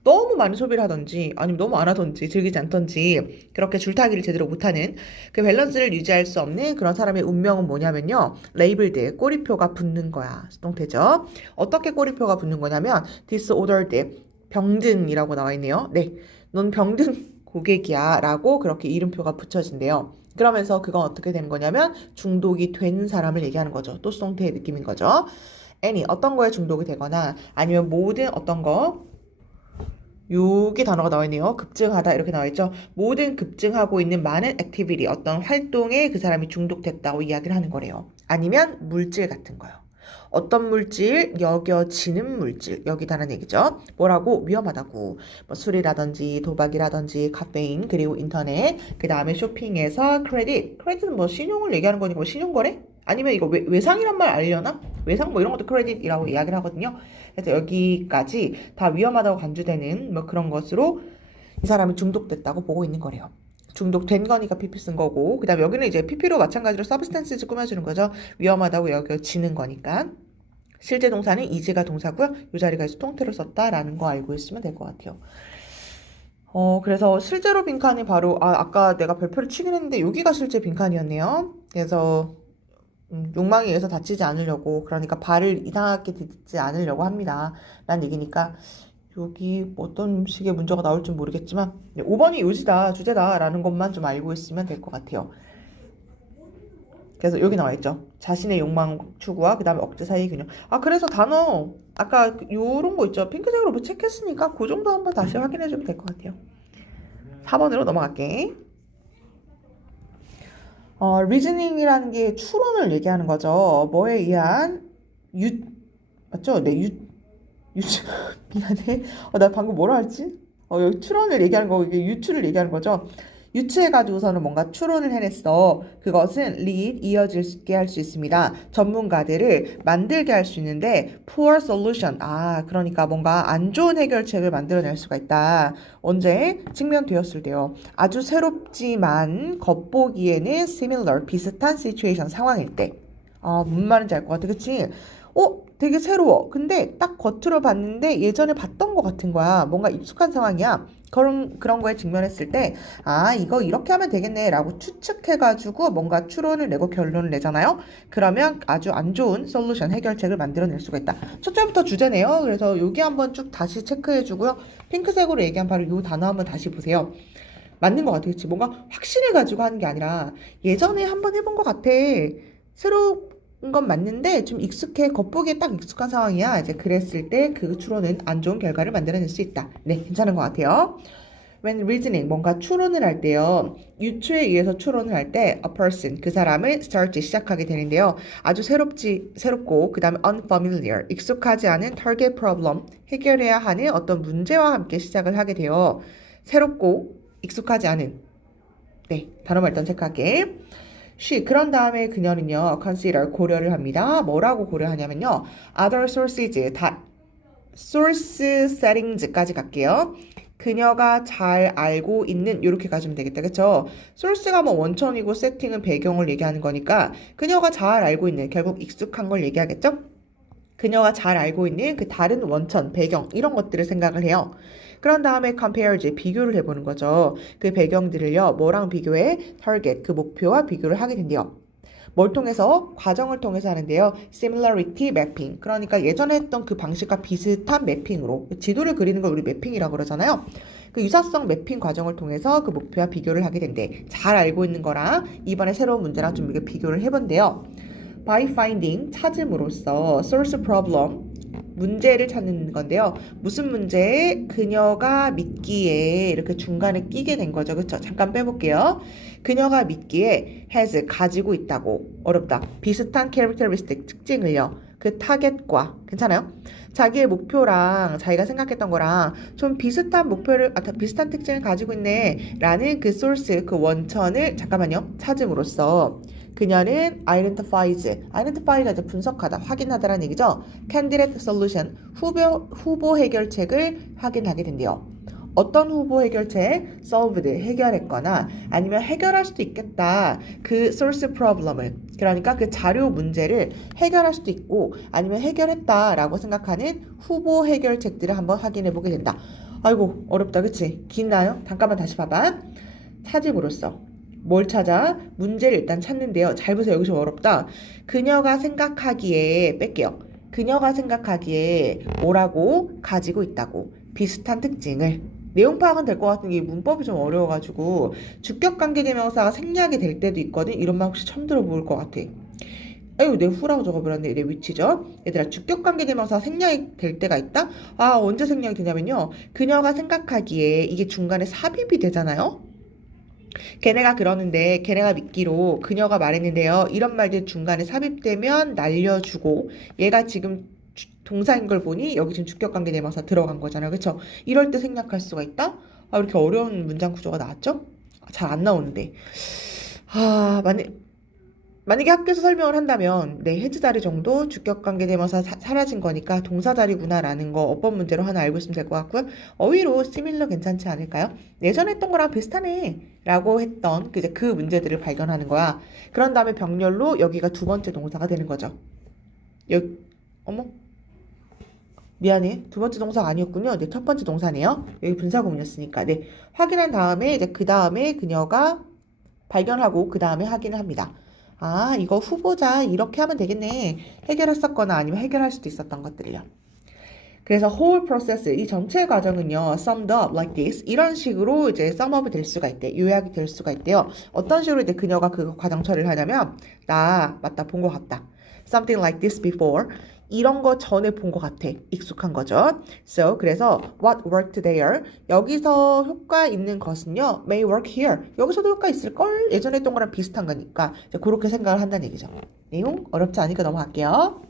너무 많은 소비를 하던지 아니면 너무 안 하던지 즐기지 않던지 그렇게 줄타기를 제대로 못하는 그 밸런스를 유지할 수 없는 그런 사람의 운명은 뭐냐면요. 레이블드, 꼬리표가 붙는 거야. 수동태죠. 어떻게 꼬리표가 붙는 거냐면 disordered, 병든이라고 나와 있네요. 네, 넌 병든 고객이야 라고 그렇게 이름표가 붙여진대요. 그러면서 그건 어떻게 되는 거냐면 중독이 된 사람을 얘기하는 거죠. 또 수동태의 느낌인 거죠. any, 어떤 거에 중독이 되거나 아니면 모든 어떤 거 여기 단어가 나와 있네요. 급증하다 이렇게 나와 있죠. 모든 급증하고 있는 많은 액티비티, 어떤 활동에 그 사람이 중독됐다고 이야기를 하는 거래요. 아니면 물질 같은 거요. 어떤 물질? 여겨지는 물질. 여기다는 얘기죠. 뭐라고? 위험하다고. 뭐 술이라든지 도박이라든지 카페인 그리고 인터넷 그 다음에 쇼핑에서 크레딧. 크레딧은 뭐 신용을 얘기하는 거니까 뭐 신용거래? 아니면 이거 외상이란 말 알려나? 외상 뭐 이런 것도 크레딧이라고 이야기를 하거든요. 그래서 여기까지 다 위험하다고 간주되는 뭐 그런 것으로 이 사람이 중독됐다고 보고 있는 거래요. 중독된 거니까 PP 쓴 거고, 그 다음에 여기는 이제 PP로 마찬가지로 substances 꾸며주는 거죠. 위험하다고 여겨지는 거니까. 실제 동사는 is가 동사고요. 이 자리가 이제 통태로 썼다라는 거 알고 있으면 될 것 같아요. 그래서 실제로 빈칸이 바로, 아까 내가 별표를 치긴 했는데 여기가 실제 빈칸이었네요. 그래서 욕망에 의해서 다치지 않으려고, 그러니까 발을 이상하게 딛지 않으려고 합니다. 라는 얘기니까 여기 어떤 식의 문제가 나올지 모르겠지만 5번이 요지다, 주제다 라는 것만 좀 알고 있으면 될 것 같아요. 그래서 여기 나와 있죠. 자신의 욕망 추구와 그 다음에 억제 사이의 균형. 그래서 단어 아까 요런 거 있죠. 핑크색으로 뭐 체크했으니까 그 정도 한번 다시 확인해주면 될 것 같아요. 4번으로 넘어갈게. 리즈닝이라는 게 추론을 얘기하는 거죠. 뭐에 의한 맞죠? 네, 미안해. 나 방금 뭐라 했지? 여기 추론을 얘기하는 거, 이게 유추를 얘기하는 거죠. 유추해가지고서는 뭔가 추론을 해냈어. 그것은 lead, 이어지게 할 수 있습니다. 전문가들을 만들게 할 수 있는데 poor solution, 그러니까 뭔가 안 좋은 해결책을 만들어낼 수가 있다. 언제? 직면되었을 때요. 아주 새롭지만 겉보기에는 similar, 비슷한 situation, 상황일 때. 무슨 말인지 알 것 같아, 그치? 되게 새로워. 근데 딱 겉으로 봤는데 예전에 봤던 것 같은 거야. 뭔가 익숙한 상황이야. 그런 거에 직면했을 때, 이거 이렇게 하면 되겠네 라고 추측해가지고 뭔가 추론을 내고 결론을 내잖아요. 그러면 아주 안 좋은 솔루션, 해결책을 만들어낼 수가 있다. 첫째부터 주제네요. 그래서 여기 한번 쭉 다시 체크해주고요. 핑크색으로 얘기한 바로 이 단어 한번 다시 보세요. 맞는 것 같아. 그치? 뭔가 확신해가지고 하는 게 아니라 예전에 한번 해본 것 같아. 새로운 건 맞는데 좀 익숙해, 겉보기에 딱 익숙한 상황이야. 이제 그랬을 때 그 추론은 안 좋은 결과를 만들어낼 수 있다. 네, 괜찮은 것 같아요. When reasoning, 뭔가 추론을 할 때요. 유추에 의해서 추론을 할 때 a person, 그 사람을 start, 시작하게 되는데요. 아주 새롭고 그 다음에 unfamiliar, 익숙하지 않은 target problem, 해결해야 하는 어떤 문제와 함께 시작을 하게 돼요. 새롭고 익숙하지 않은, 네, 단어만 일단 체크할게. 그런 다음에 그녀는요, consider, 고려를 합니다. 뭐라고 고려하냐면요, other sources, source settings까지 갈게요. 그녀가 잘 알고 있는, 이렇게 가시면 되겠다, 그쵸? source가 뭐 원천이고 세팅은 배경을 얘기하는 거니까 그녀가 잘 알고 있는, 결국 익숙한 걸 얘기하겠죠? 그녀가 잘 알고 있는 그 다른 원천, 배경, 이런 것들을 생각을 해요. 그런 다음에 compare, 비교를 해보는 거죠. 그 배경들을요, 뭐랑 비교해? target, 그 목표와 비교를 하게 된대요. 뭘 통해서? 과정을 통해서 하는데요. similarity mapping, 그러니까 예전에 했던 그 방식과 비슷한 매핑으로, 지도를 그리는 걸 우리 매핑이라고 그러잖아요. 그 유사성 매핑 과정을 통해서 그 목표와 비교를 하게 된대. 잘 알고 있는 거랑 이번에 새로운 문제랑 좀 이렇게 비교를 해본대요. by finding, 찾음으로써 source problem, 문제를 찾는 건데요. 무슨 문제? 그녀가 믿기에, 이렇게 중간에 끼게 된 거죠. 그쵸? 잠깐 빼볼게요. 그녀가 믿기에 has, 가지고 있다고. 어렵다. 비슷한 characteristic, 특징을요. 그 타겟과, 괜찮아요? 자기의 목표랑 자기가 생각했던 거랑 좀 비슷한 목표를, 비슷한 특징을 가지고 있네 라는 그 source, 그 원천을 잠깐만요, 찾음으로써 그녀는 identify가 이제 분석하다, 확인하다라는 얘기죠. candidate solution, 후보 해결책을 확인하게 된대요. 어떤 후보 해결책? solved, 해결했거나 아니면 해결할 수도 있겠다. 그 source problem을, 그러니까 그 자료 문제를 해결할 수도 있고 아니면 해결했다라고 생각하는 후보 해결책들을 한번 확인해 보게 된다. 아이고, 어렵다, 그치? 긴나요? 잠깐만 다시 봐봐. 찾음으로써 뭘 찾아? 문제를 일단 찾는데요. 잘 보세요. 여기 좀 어렵다. 그녀가 생각하기에, 뺄게요. 그녀가 생각하기에 뭐라고? 가지고 있다고. 비슷한 특징을. 내용 파악은 될 것 같은 게 문법이 좀 어려워가지고 주격관계대명사가 생략이 될 때도 있거든. 이런 말 혹시 처음 들어볼 것 같아. 아유, 내 후라고 적어버렸네. 내 위치죠. 얘들아, 주격관계대명사 생략이 될 때가 있다? 언제 생략이 되냐면요. 그녀가 생각하기에 이게 중간에 삽입이 되잖아요. 걔네가 그러는데, 걔네가 믿기로 그녀가 말했는데요. 이런 말들 중간에 삽입되면 날려주고, 얘가 지금 동사인 걸 보니 여기 지금 주격관계대명사 들어간 거잖아요. 그쵸? 이럴 때 생략할 수가 있다? 이렇게 어려운 문장 구조가 나왔죠? 잘 안 나오는데. 만약 만약에 학교에서 설명을 한다면 네, 해지 자리 정도 주격 관계 대명사 사라진 거니까 동사 자리구나라는 거 어법 문제로 하나 알고 있으면 될 것 같고요. 어휘로 similar 괜찮지 않을까요? 예전에 했던 거랑 비슷하네 라고 했던 이제 그 문제들을 발견하는 거야. 그런 다음에 병렬로 여기가 두 번째 동사가 되는 거죠. 어머 미안해. 두 번째 동사가 아니었군요. 네, 첫 번째 동사네요. 여기 분사구문이었으니까. 네, 확인한 다음에 이제 그 다음에 그녀가 발견하고 그 다음에 확인을 합니다. 아, 이거 후보자 이렇게 하면 되겠네. 해결했었거나 아니면 해결할 수도 있었던 것들이요. 그래서 whole process, 이 전체 과정은요, summed up like this. 이런 식으로 이제 sum up이 될 수가 있대. 요약이 될 수가 있대요. 어떤 식으로 이제 그녀가 그 과정 처리를 하냐면, 맞다, 본 것 같다. Something like this before. 이런 거 전에 본 것 같아. 익숙한 거죠. So, 그래서 what worked there. 여기서 효과 있는 것은요, may work here. 여기서도 효과 있을걸? 예전에 했던 거랑 비슷한 거니까. 이제 그렇게 생각을 한다는 얘기죠. 내용 어렵지 않으니까 넘어갈게요.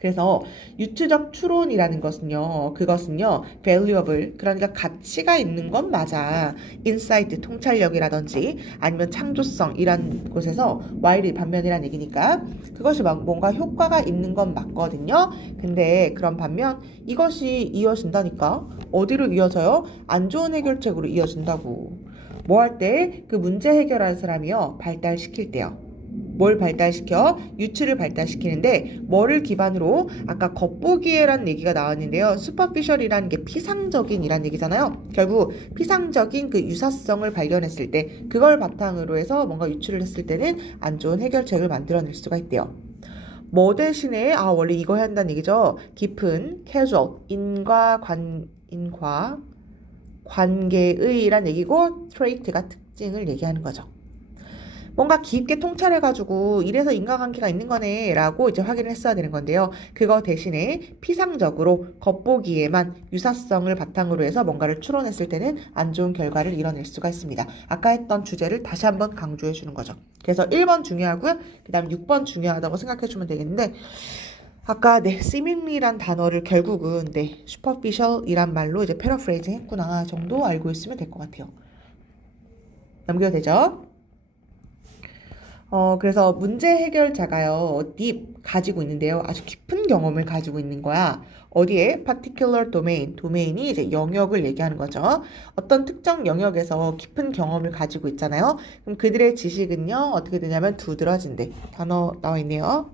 그래서 유추적 추론이라는 그것은요 valuable, 그러니까 가치가 있는 건 맞아. insight, 통찰력이라든지 아니면 창조성 이란 곳에서 while 반면이란 얘기니까 그것이 막 뭔가 효과가 있는 건 맞거든요. 근데 그런 반면 이것이 이어진다니까. 어디로 이어져요? 안 좋은 해결책으로 이어진다고. 뭐 할 때? 그 문제 해결하는 사람이요 발달시킬 때요. 뭘 발달시켜? 유추를 발달시키는데 뭐를 기반으로? 아까 겉보기에라는 얘기가 나왔는데요. superficial이라는 게 피상적인이란 얘기잖아요. 결국 피상적인 그 유사성을 발견했을 때 그걸 바탕으로 해서 뭔가 유추를 했을 때는 안 좋은 해결책을 만들어낼 수가 있대요. 뭐 대신에 원래 이거 해야 한다는 얘기죠. 깊은 casual 인과 관계의란 얘기고 trait가 특징을 얘기하는 거죠. 뭔가 깊게 통찰해가지고 이래서 인과관계가 있는 거네 라고 이제 확인을 했어야 되는 건데요. 그거 대신에 피상적으로 겉보기에만 유사성을 바탕으로 해서 뭔가를 추론했을 때는 안 좋은 결과를 이뤄낼 수가 있습니다. 아까 했던 주제를 다시 한번 강조해 주는 거죠. 그래서 1번 중요하고요. 그 다음 6번 중요하다고 생각해 주면 되겠는데 아까 seemingly란 단어를 결국은 superficial이란 말로 이제 패러프레이징 했구나 정도 알고 있으면 될 것 같아요. 넘겨도 되죠? 그래서 문제 해결자가요, 가지고 있는데요. 아주 깊은 경험을 가지고 있는 거야. 어디에? particular domain. 도메인이 이제 영역을 얘기하는 거죠. 어떤 특정 영역에서 깊은 경험을 가지고 있잖아요. 그럼 그들의 지식은요, 어떻게 되냐면 두드러진대. 단어 나와 있네요.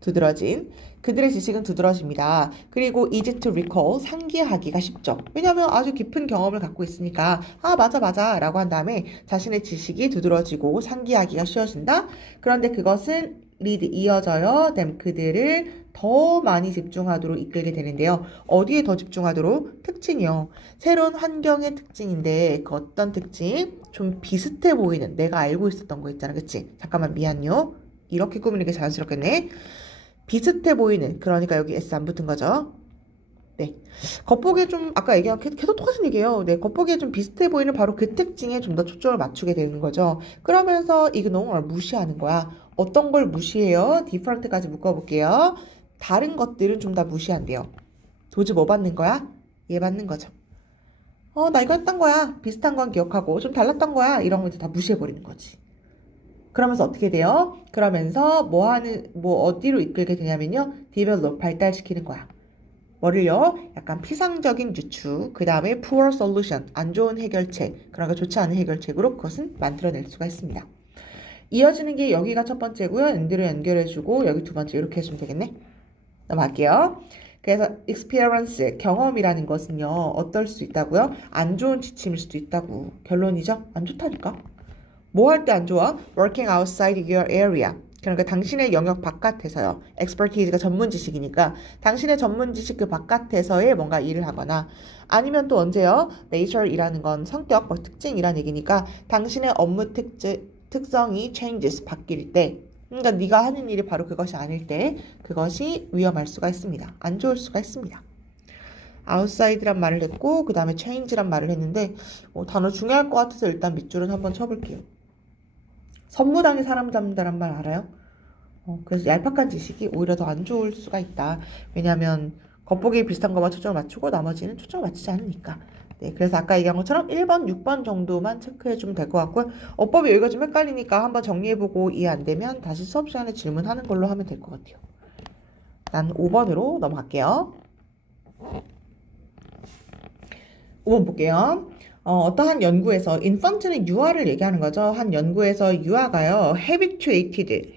두드러진. 그들의 지식은 두드러집니다. 그리고 easy to recall, 상기하기가 쉽죠. 왜냐하면 아주 깊은 경험을 갖고 있으니까 맞아 라고 한 다음에 자신의 지식이 두드러지고 상기하기가 쉬워진다. 그런데 그것은 lead, 이어져요. 그들을 더 많이 집중하도록 이끌게 되는데요. 어디에 더 집중하도록? 특징이요. 새로운 환경의 특징인데 그 어떤 특징? 좀 비슷해 보이는, 내가 알고 있었던 거 있잖아. 그치? 잠깐만 미안요. 이렇게 꾸미는 게 자연스럽겠네. 비슷해 보이는, 그러니까 여기 S 안 붙은 거죠. 네. 겉보기에 좀, 아까 얘기한, 계속 똑같은 얘기예요. 네. 겉보기에 좀 비슷해 보이는 바로 그 특징에 좀 더 초점을 맞추게 되는 거죠. 그러면서 ignore, 무시하는 거야. 어떤 걸 무시해요? different까지 묶어볼게요. 다른 것들은 좀 다 무시한대요. 도지 뭐 받는 거야? 얘 받는 거죠. 나 이거 했던 거야. 비슷한 건 기억하고, 좀 달랐던 거야. 이런 거 이제 다 무시해버리는 거지. 그러면서 어떻게 돼요? 그러면서 어디로 이끌게 되냐면요. develop, 발달시키는 거야. 뭐를요? 약간 피상적인 유추, 그 다음에 poor solution, 안 좋은 해결책, 그러니까 좋지 않은 해결책으로 그것은 만들어낼 수가 있습니다. 이어지는 게 여기가 첫 번째고요. 엔드로 연결해주고 여기 두 번째 이렇게 해주면 되겠네. 넘어갈게요. 그래서 experience, 경험이라는 것은요. 어떨 수 있다고요? 안 좋은 지침일 수도 있다고. 결론이죠? 안 좋다니까. 뭐 할 때 안 좋아? Working outside your area. 그러니까 당신의 영역 바깥에서요. expertise가 전문 지식이니까 당신의 전문 지식 그 바깥에서의 뭔가 일을 하거나 아니면 또 언제요? nature이라는 건 성격, 특징이라는 얘기니까 당신의 업무 특성이 changes, 바뀔 때 그러니까 네가 하는 일이 바로 그것이 아닐 때 그것이 위험할 수가 있습니다. 안 좋을 수가 있습니다. outside란 말을 했고 그 다음에 change란 말을 했는데 단어 중요할 것 같아서 일단 밑줄은 한번 쳐볼게요. 선무당에 사람 잡는다란 말 알아요? 그래서 얄팍한 지식이 오히려 더 안 좋을 수가 있다. 왜냐하면 겉보기에 비슷한 것만 초점을 맞추고 나머지는 초점을 맞추지 않으니까. 네, 그래서 아까 얘기한 것처럼 1번, 6번 정도만 체크해주면 될 것 같고요. 어법이 여기가 좀 헷갈리니까 한번 정리해보고 이해 안 되면 다시 수업 시간에 질문하는 걸로 하면 될 것 같아요. 난 5번으로 넘어갈게요. 5번 볼게요. 어떠한 연구에서 infant는 유아를 얘기하는 거죠. 한 연구에서 유아가요 habituated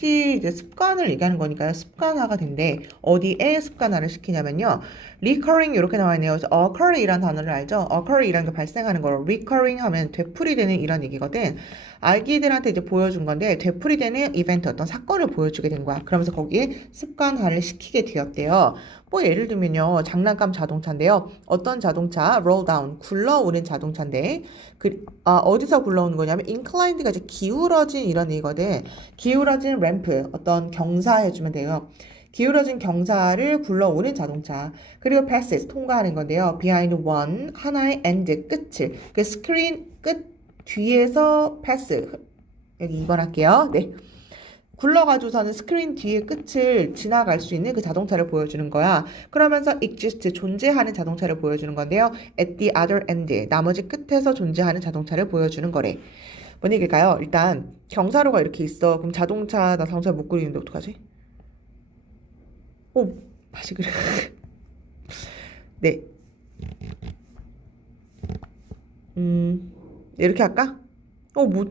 이제 습관을 얘기하는 거니까요. 습관화가 된대. 어디에 습관화를 시키냐면요. recurring 이렇게 나와 있네요. 그래서 occur이란 단어를 알죠? occur이라는 게 발생하는 거로 recurring 하면 되풀이되는 이런 얘기거든. 아기들한테 이제 보여준 건데 되풀이되는 이벤트 어떤 사건을 보여주게 된 거야. 그러면서 거기에 습관화를 시키게 되었대요. 뭐 예를 들면요. 장난감 자동차인데요. 어떤 자동차? roll down. 굴러오는 자동차인데 어디서 굴러오는 거냐면 inclined가 이제 기울어진 이런 얘기거든. 기울어진 램프. 어떤 경사 해주면 돼요. 기울어진 경사를 굴러오는 자동차. 그리고 passes 통과하는 건데요. behind one 하나의 end 끝을 그 스크린 끝 뒤에서 pass 여기 2번 할게요. 네. 굴러가지고서는 스크린 뒤의 끝을 지나갈 수 있는 그 자동차를 보여주는 거야. 그러면서 exist, 존재하는 자동차를 보여주는 건데요. at the other end, 나머지 끝에서 존재하는 자동차를 보여주는 거래. 뭔 얘기일까요? 일단 경사로가 이렇게 있어. 그럼 나 자동차 못 그리는데 어떡하지? 다시 그래. 네. 이렇게 할까?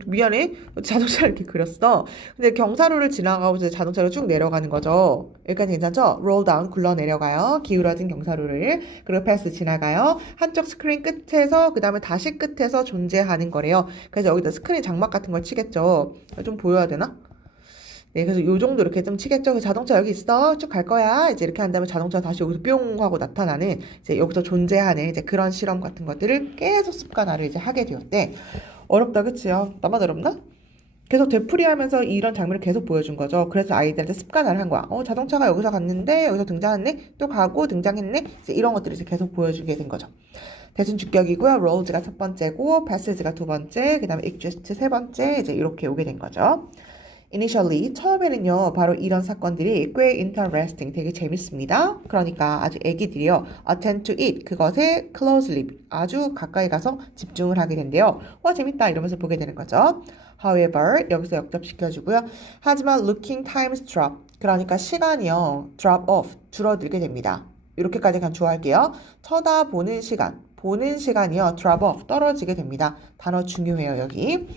미안해. 자동차 이렇게 그렸어. 근데 경사로를 지나가고 이제 자동차로 쭉 내려가는 거죠. 여기까지 괜찮죠? roll down, 굴러 내려가요. 기울어진 경사로를. 그리고 pass 지나가요. 한쪽 스크린 끝에서, 그 다음에 다시 끝에서 존재하는 거래요. 그래서 여기다 스크린 장막 같은 걸 치겠죠. 좀 보여야 되나? 네, 그래서 요 정도 이렇게 좀 치겠죠. 그 자동차 여기 있어. 쭉 갈 거야. 이제 이렇게 한 다음에 자동차 다시 여기서 뿅 하고 나타나는, 이제 여기서 존재하는 이제 그런 실험 같은 것들을 계속 습관화를 이제 하게 되었대. 어렵다, 그치요? 나만 어렵나? 계속 되풀이하면서 이런 장면을 계속 보여준 거죠. 그래서 아이들한테 습관화를 한 거야. 자동차가 여기서 갔는데, 여기서 등장했네? 또 가고 등장했네? 이제 이런 것들을 이제 계속 보여주게 된 거죠. 대신 주격이고요. rolls가 첫 번째고, passes가 두 번째, 그 다음에 exist 세 번째, 이제 이렇게 오게 된 거죠. Initially, 처음에는요, 바로 이런 사건들이 꽤 interesting, 되게 재밌습니다. 그러니까 아주 애기들이요, attend to it, 그것에 closely, 아주 가까이 가서 집중을 하게 된대요. 와, 재밌다, 이러면서 보게 되는 거죠. However, 여기서 역접시켜주고요. 하지만 looking times drop, 그러니까 시간이요, drop off, 줄어들게 됩니다. 이렇게까지 그냥 주어할게요. 쳐다보는 시간, 보는 시간이요, drop off, 떨어지게 됩니다. 단어 중요해요, 여기.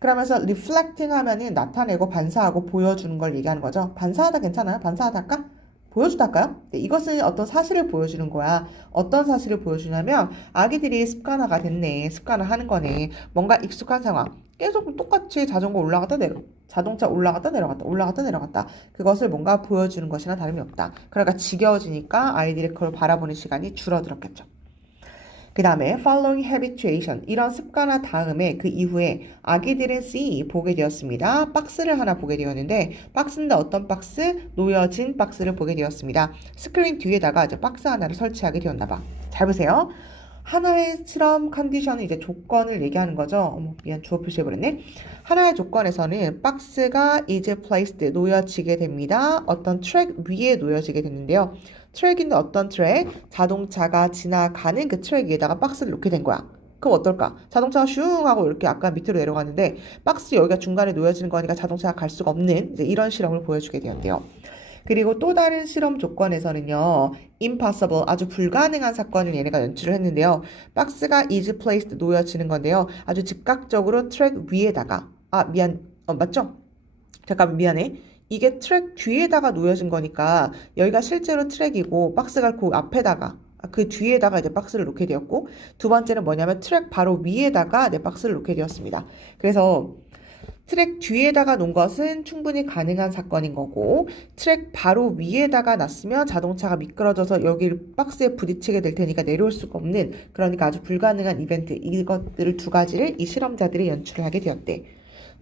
그러면서 reflecting 하면은 나타내고 반사하고 보여주는 걸 얘기하는 거죠. 반사하다 괜찮아요? 반사하다 할까? 보여주다 할까요? 네, 이것은 어떤 사실을 보여주는 거야. 어떤 사실을 보여주냐면 아기들이 습관화가 됐네. 습관화하는 거네. 뭔가 익숙한 상황. 계속 똑같이 자전거 올라갔다 내려. 자동차 올라갔다 내려갔다 올라갔다 내려갔다. 그것을 뭔가 보여주는 것이나 다름이 없다. 그러니까 지겨워지니까 아이들이 그걸 바라보는 시간이 줄어들었겠죠. 그 다음에 following habituation 이런 습관화 다음에 그 이후에 아기들은 see 보게 되었습니다. 박스를 하나 보게 되었는데 박스인데 어떤 박스? 놓여진 박스를 보게 되었습니다. 스크린 뒤에다가 이제 박스 하나를 설치하게 되었나 봐. 잘 보세요. 하나의 실험 컨디션은 이제 조건을 얘기하는 거죠. 미안, 주어 표시해버렸네. 하나의 조건에서는 박스가 is placed, 놓여지게 됩니다. 어떤 트랙 위에 놓여지게 됐는데요. 트랙인데 어떤 트랙? 자동차가 지나가는 그 트랙 위에다가 박스를 놓게 된 거야. 그럼 어떨까? 자동차가 슝 하고 이렇게 약간 밑으로 내려가는데 박스 여기가 중간에 놓여지는 거니까 자동차가 갈 수가 없는 이제 이런 실험을 보여주게 되었대요. 그리고 또 다른 실험 조건에서는요. impossible, 아주 불가능한 사건을 얘네가 연출을 했는데요. 박스가 is placed, 놓여지는 건데요. 아주 즉각적으로 트랙 위에다가 맞죠? 잠깐 미안해. 이게 트랙 뒤에다가 놓여진 거니까 여기가 실제로 트랙이고 박스가 그 앞에다가 그 뒤에다가 이제 박스를 놓게 되었고 두 번째는 뭐냐면 트랙 바로 위에다가 박스를 놓게 되었습니다. 그래서 트랙 뒤에다가 놓은 것은 충분히 가능한 사건인 거고 트랙 바로 위에다가 놨으면 자동차가 미끄러져서 여기 박스에 부딪히게 될 테니까 내려올 수가 없는 그러니까 아주 불가능한 이벤트 이것들을 두 가지를 이 실험자들이 연출을 하게 되었대.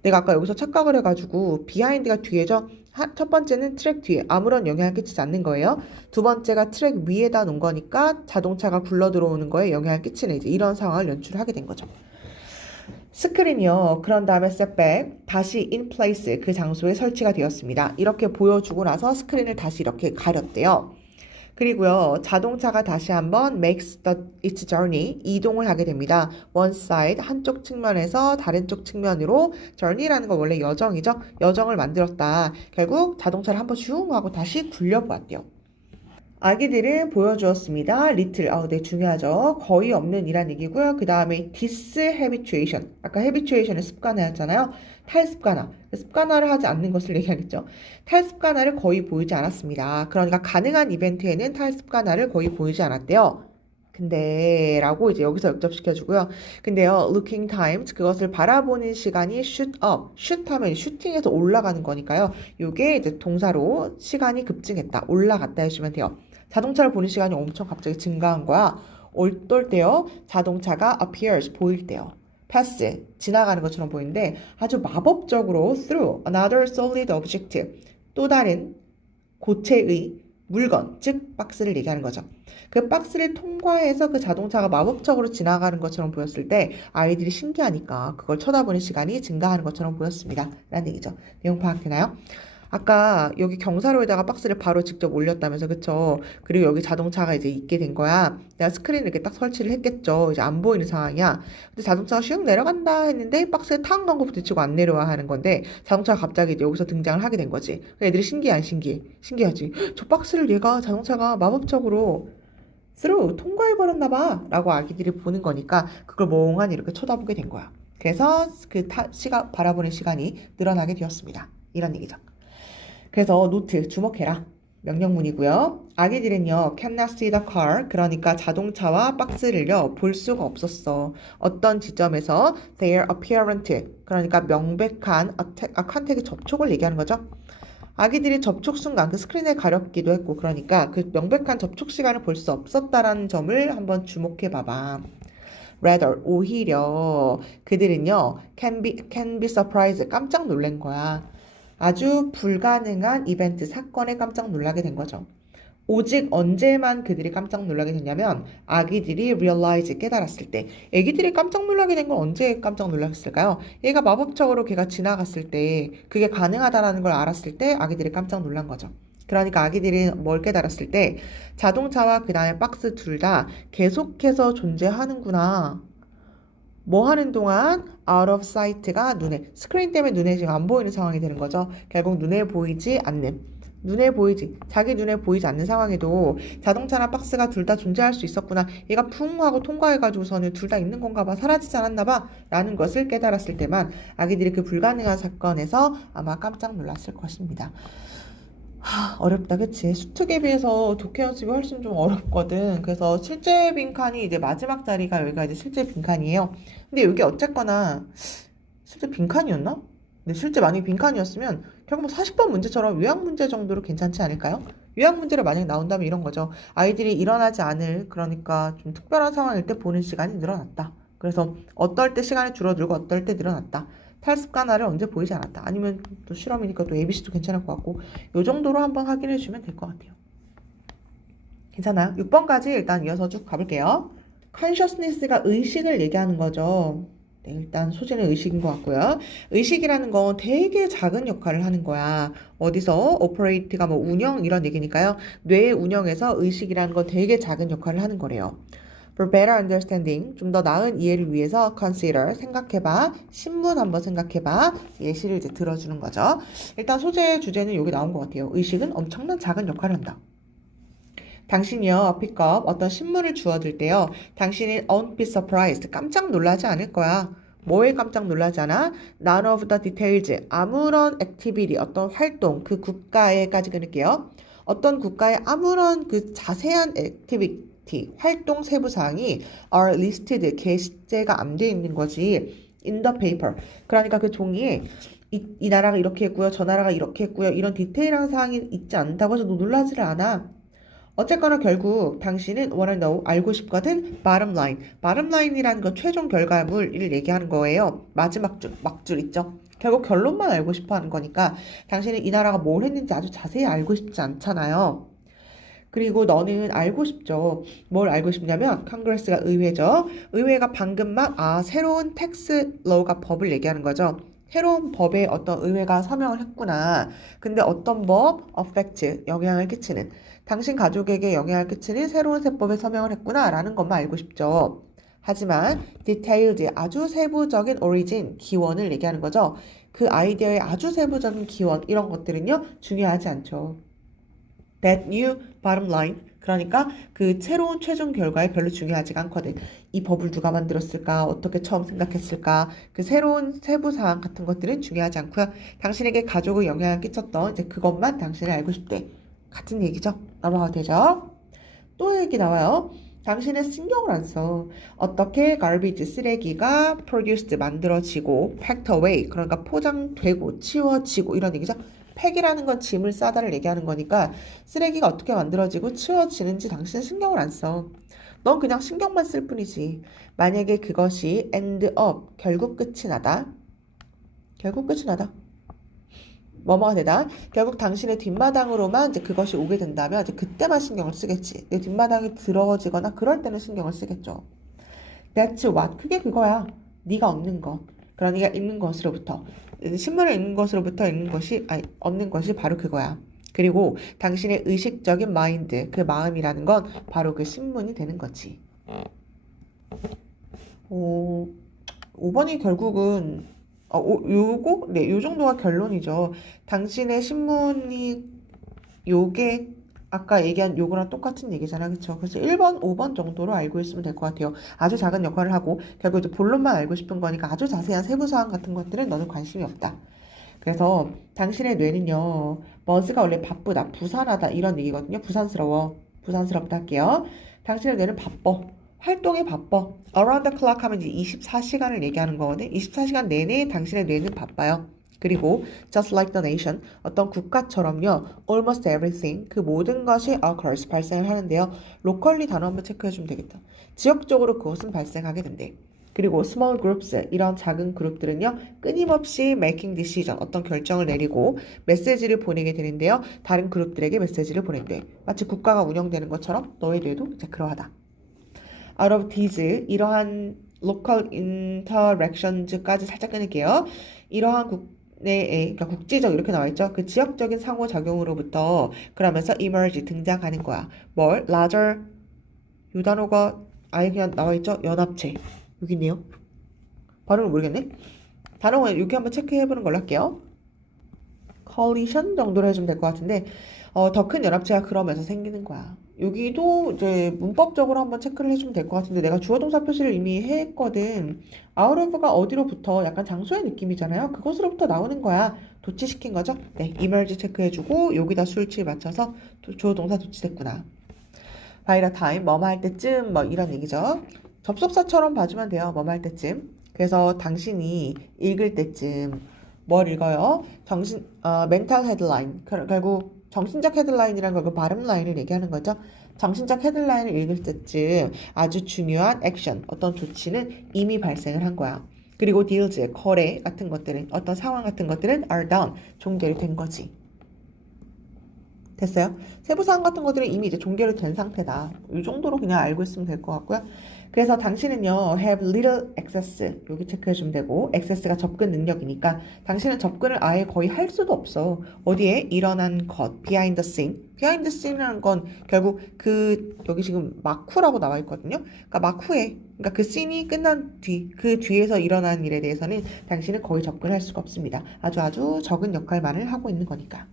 내가 아까 여기서 착각을 해가지고 비하인드가 뒤에죠. 첫 번째는 트랙 뒤에 아무런 영향을 끼치지 않는 거예요. 두 번째가 트랙 위에다 놓은 거니까 자동차가 굴러 들어오는 거에 영향을 끼치는 이제 이런 상황을 연출하게 된 거죠. 스크린이요. 그런 다음에 setback, 다시 in place, 그 장소에 설치가 되었습니다. 이렇게 보여주고 나서 스크린을 다시 이렇게 가렸대요. 그리고요, 자동차가 다시 한번 makes its journey, 이동을 하게 됩니다. one side, 한쪽 측면에서 다른 쪽 측면으로 journey라는 건 원래 여정이죠. 여정을 만들었다. 결국 자동차를 한번 슝 하고 다시 굴려보았대요. 아기들은 보여주었습니다. little, 네, 중요하죠. 거의 없는 이란 얘기고요. 그 다음에 dishabituation, 아까 habituation은 습관화였잖아요. 탈습관화, 습관화를 하지 않는 것을 얘기하겠죠. 탈습관화를 거의 보이지 않았습니다. 그러니까 가능한 이벤트에는 탈습관화를 거의 보이지 않았대요. 근데 라고 이제 여기서 역접시켜주고요. 근데요, looking times, 그것을 바라보는 시간이 shoot up, shoot 하면 슈팅해서 올라가는 거니까요. 요게 이제 동사로 시간이 급증했다, 올라갔다 해주시면 돼요. 자동차를 보는 시간이 엄청 갑자기 증가한 거야. 어떨 때요? 자동차가 appears, 보일 때요. pass, 지나가는 것처럼 보이는데 아주 마법적으로 through another solid object, 또 다른 고체의 물건, 즉 박스를 얘기하는 거죠. 그 박스를 통과해서 그 자동차가 마법적으로 지나가는 것처럼 보였을 때 아이들이 신기하니까 그걸 쳐다보는 시간이 증가하는 것처럼 보였습니다. 라는 얘기죠. 내용 파악되나요? 아까 여기 경사로에다가 박스를 바로 직접 올렸다면서, 그쵸? 그리고 여기 자동차가 이제 있게 된 거야. 내가 스크린을 이렇게 딱 설치를 했겠죠. 이제 안 보이는 상황이야. 근데 자동차가 슉 내려간다 했는데 박스에 탕 간 거 부딪히고 안 내려와 하는 건데 자동차가 갑자기 이제 여기서 등장을 하게 된 거지. 애들이 신기해 안 신기해? 신기하지. 저 박스를 얘가 자동차가 마법적으로 through 통과해버렸나 봐 라고 아기들이 보는 거니까 그걸 멍하니 이렇게 쳐다보게 된 거야. 그래서 그 바라보는 시간이 늘어나게 되었습니다. 이런 얘기죠. 그래서 노트, 주목해라. 명령문이고요. 아기들은요, cannot see the car, 그러니까 자동차와 박스를요, 볼 수가 없었어. 어떤 지점에서 their apparent, 그러니까 명백한 컨택의 접촉을 얘기하는 거죠. 아기들이 접촉 순간 그 스크린에 가렸기도 했고, 그러니까 그 명백한 접촉 시간을 볼 수 없었다라는 점을 한번 주목해 봐봐. rather, 오히려 그들은요, can be surprised, 깜짝 놀란 거야. 아주 불가능한 이벤트, 사건에 깜짝 놀라게 된 거죠. 오직 언제만 그들이 깜짝 놀라게 됐냐면 아기들이 realize, 깨달았을 때. 아기들이 깜짝 놀라게 된 건 언제 깜짝 놀랐을까요? 얘가 마법적으로 걔가 지나갔을 때, 그게 가능하다라는 걸 알았을 때 아기들이 깜짝 놀란 거죠. 그러니까 아기들이 뭘 깨달았을 때 자동차와 그 다음에 박스 둘 다 계속해서 존재하는구나. 뭐 하는 동안 out of sight가 눈에, 스크린 때문에 눈에 지금 안 보이는 상황이 되는 거죠. 결국 눈에 보이지 않는, 자기 눈에 보이지 않는 상황에도 자동차나 박스가 둘 다 존재할 수 있었구나. 얘가 풍 하고 통과해가지고서는 둘 다 있는 건가 봐, 사라지지 않았나 봐 라는 것을 깨달았을 때만 아기들이 그 불가능한 사건에서 아마 깜짝 놀랐을 것입니다. 어렵다, 그치? 수특에 비해서 독해 연습이 훨씬 좀 어렵거든. 그래서 실제 빈칸이 이제 마지막 자리가 여기가 이제 실제 빈칸이에요. 근데 여기 어쨌거나 실제 빈칸이었나? 근데 실제 만약에 빈칸이었으면 결국 뭐 40번 문제처럼 요약 문제 정도로 괜찮지 않을까요? 요약 문제를 만약에 나온다면 이런 거죠. 아이들이 일어나지 않을, 그러니까 좀 특별한 상황일 때 보는 시간이 늘어났다. 그래서 어떨 때 시간이 줄어들고 어떨 때 늘어났다. 탈습관화를 언제 보이지 않았다. 아니면 또 실험이니까 또 ABC도 괜찮을 것 같고 요 정도로 한번 확인해 주시면 될 것 같아요. 괜찮아요? 6번까지 일단 이어서 쭉 가볼게요. consciousness가 의식을 얘기하는 거죠. 네, 일단 소재는 의식인 것 같고요. 의식이라는 건 되게 작은 역할을 하는 거야. 어디서 operate가 뭐 운영 이런 얘기니까요. 뇌의 운영에서 의식이라는 건 되게 작은 역할을 하는 거래요. For better understanding, 좀 더 나은 이해를 위해서 consider, 생각해봐. 신문 한번 생각해봐. 예시를 이제 들어주는 거죠. 일단 소재 주제는 여기 나온 것 같아요. 의식은 엄청난 작은 역할을 한다. 당신이요, 픽업, 어떤 신문을 주워들 때요, 당신은 won't be surprised, 깜짝 놀라지 않을 거야. 뭐에 깜짝 놀라지 않아? None of the details, 아무런 액티비티, 어떤 활동, 그 국가에까지 끊을게요. 어떤 국가의 아무런 그 자세한 액티비티, 활동 세부사항이 are listed, 게재가 안 돼 있는 거지. in the paper. 그러니까 그 종이에 이 나라가 이렇게 했고요, 저 나라가 이렇게 했고요, 이런 디테일한 사항이 있지 않다고 해서 놀라지를 않아. 어쨌거나 결국 당신은 wanna know, 알고 싶거든. bottom line. bottom line이라는 건 최종 결과물을 얘기하는 거예요. 마지막 줄, 막줄 있죠. 결국 결론만 알고 싶어 하는 거니까 당신은 이 나라가 뭘 했는지 아주 자세히 알고 싶지 않잖아요. 그리고 너는 알고 싶죠. 뭘 알고 싶냐면 컨그레스가 의회죠. 의회가 방금 막 새로운 텍스 러우가 법을 얘기하는 거죠. 새로운 법에 어떤 의회가 서명을 했구나. 근데 어떤 법, affect, 영향을 끼치는, 당신 가족에게 영향을 끼치는 새로운 세법에 서명을 했구나 라는 것만 알고 싶죠. 하지만 detailed, 아주 세부적인 origin, 기원을 얘기하는 거죠. 그 아이디어의 아주 세부적인 기원, 이런 것들은요, 중요하지 않죠. That new bottom line, 그러니까 그 새로운 최종 결과에 별로 중요하지가 않거든. 이 법을 누가 만들었을까? 어떻게 처음 생각했을까? 그 새로운 세부 사항 같은 것들은 중요하지 않고요. 당신에게 가족의 영향을 끼쳤던 이제 그것만 당신이 알고 싶대. 같은 얘기죠. 넘어가도 되죠? 또 얘기 나와요. 당신은 신경을 안 써. 어떻게 garbage, 쓰레기가 produced, 만들어지고 packed away, 그러니까 포장되고 치워지고 이런 얘기죠. 팩이라는 건 짐을 싸다를 얘기하는 거니까 쓰레기가 어떻게 만들어지고 치워지는지 당신은 신경을 안 써. 넌 그냥 신경만 쓸 뿐이지. 만약에 그것이 end up, 결국 끝이 나다. 결국 끝이 나다. 뭐뭐가 되다. 결국 당신의 뒷마당으로만 이제 그것이 오게 된다면 이제 그때만 신경을 쓰겠지. 내 뒷마당이 들어지거나 그럴 때는 신경을 쓰겠죠. That's what. 그게 그거야. 네가 얻는 것. 그러니까 읽는 것으로부터. 신문을 읽는 것으로부터 읽는 것이, 아니, 얻는 것이 바로 그거야. 그리고 당신의 의식적인 마인드, 그 마음이라는 건 바로 그 신문이 되는 거지. 오, 5번이 결국은 네, 요 정도가 결론이죠. 당신의 신문이 요게 아까 얘기한 요거랑 똑같은 얘기잖아. 그쵸? 그래서 1번, 5번 정도로 알고 있으면 될 것 같아요. 아주 작은 역할을 하고 결국 이제 본론만 알고 싶은 거니까 아주 자세한 세부사항 같은 것들은 너는 관심이 없다. 그래서 당신의 뇌는요. 버즈가 원래 바쁘다, 부산하다 이런 얘기거든요. 부산스러워. 부산스럽다 할게요. 당신의 뇌는 바빠. 활동에 바빠. Around the clock 하면 이제 24시간을 얘기하는 거거든. 24시간 내내 당신의 뇌는 바빠요. 그리고 just like the nation, 어떤 국가처럼요. almost everything, 그 모든 것이 occurs, 발생을 하는데요. locally 단어 한번 체크해 주면 되겠다. 지역적으로 그것은 발생하게 된대. 그리고 small groups, 이런 작은 그룹들은요. 끊임없이 making decision, 어떤 결정을 내리고 메시지를 보내게 되는데요. 다른 그룹들에게 메시지를 보낸대. 마치 국가가 운영되는 것처럼 너의 뇌도 이제 그러하다. Out of these, 이러한 local interactions까지 살짝 끊을게요. 이러한 그러니까 국제적 이렇게 나와 있죠. 그 지역적인 상호작용으로부터 그러면서 emerge, 등장하는 거야. 뭘? larger, 이 단어가 아예 그냥 나와 있죠. 연합체. 여기 있네요. 발음을 모르겠네. 단어가 이렇게 한번 체크해보는 걸로 할게요. coalition 정도로 해주면 될 것 같은데 더 큰 연합체가 그러면서 생기는 거야. 여기도 이제 문법적으로 한번 체크를 해주면 될 것 같은데 내가 주어 동사 표시를 이미 했거든. out of가 어디로부터 약간 장소의 느낌이잖아요. 그것으로부터 나오는 거야. 도치시킨 거죠? 네, emerge 체크해주고 여기다 수일치를 맞춰서 주어 동사 도치됐구나. by the time, 뭐뭐 할 때쯤 뭐 이런 얘기죠. 접속사처럼 봐주면 돼요. 뭐뭐 할 때쯤. 그래서 당신이 읽을 때쯤 뭘 읽어요? 멘탈 헤드라인. 결국 정신적 헤드라인이란 걸 그 발음 라인을 얘기하는 거죠. 정신적 헤드라인을 읽을 때쯤 아주 중요한 액션, 어떤 조치는 이미 발생을 한 거야. 그리고 deals, 거래 같은 것들은, 어떤 상황 같은 것들은 are done, 종결이 된 거지. 됐어요? 세부사항 같은 것들은 이미 이제 종결이 된 상태다. 이 정도로 그냥 알고 있으면 될 것 같고요. 그래서 당신은요, have little access. 여기 체크해주면 되고, access가 접근 능력이니까 당신은 접근을 아예 거의 할 수도 없어. 어디에? 일어난 것, behind the scene. behind the scene이라는 건 결국 여기 지금 마쿠라고 나와 있거든요. 그러니까 마쿠에, 그러니까 그 씬이 끝난 뒤, 그 뒤에서 일어난 일에 대해서는 당신은 거의 접근할 수가 없습니다. 아주 적은 역할만을 하고 있는 거니까.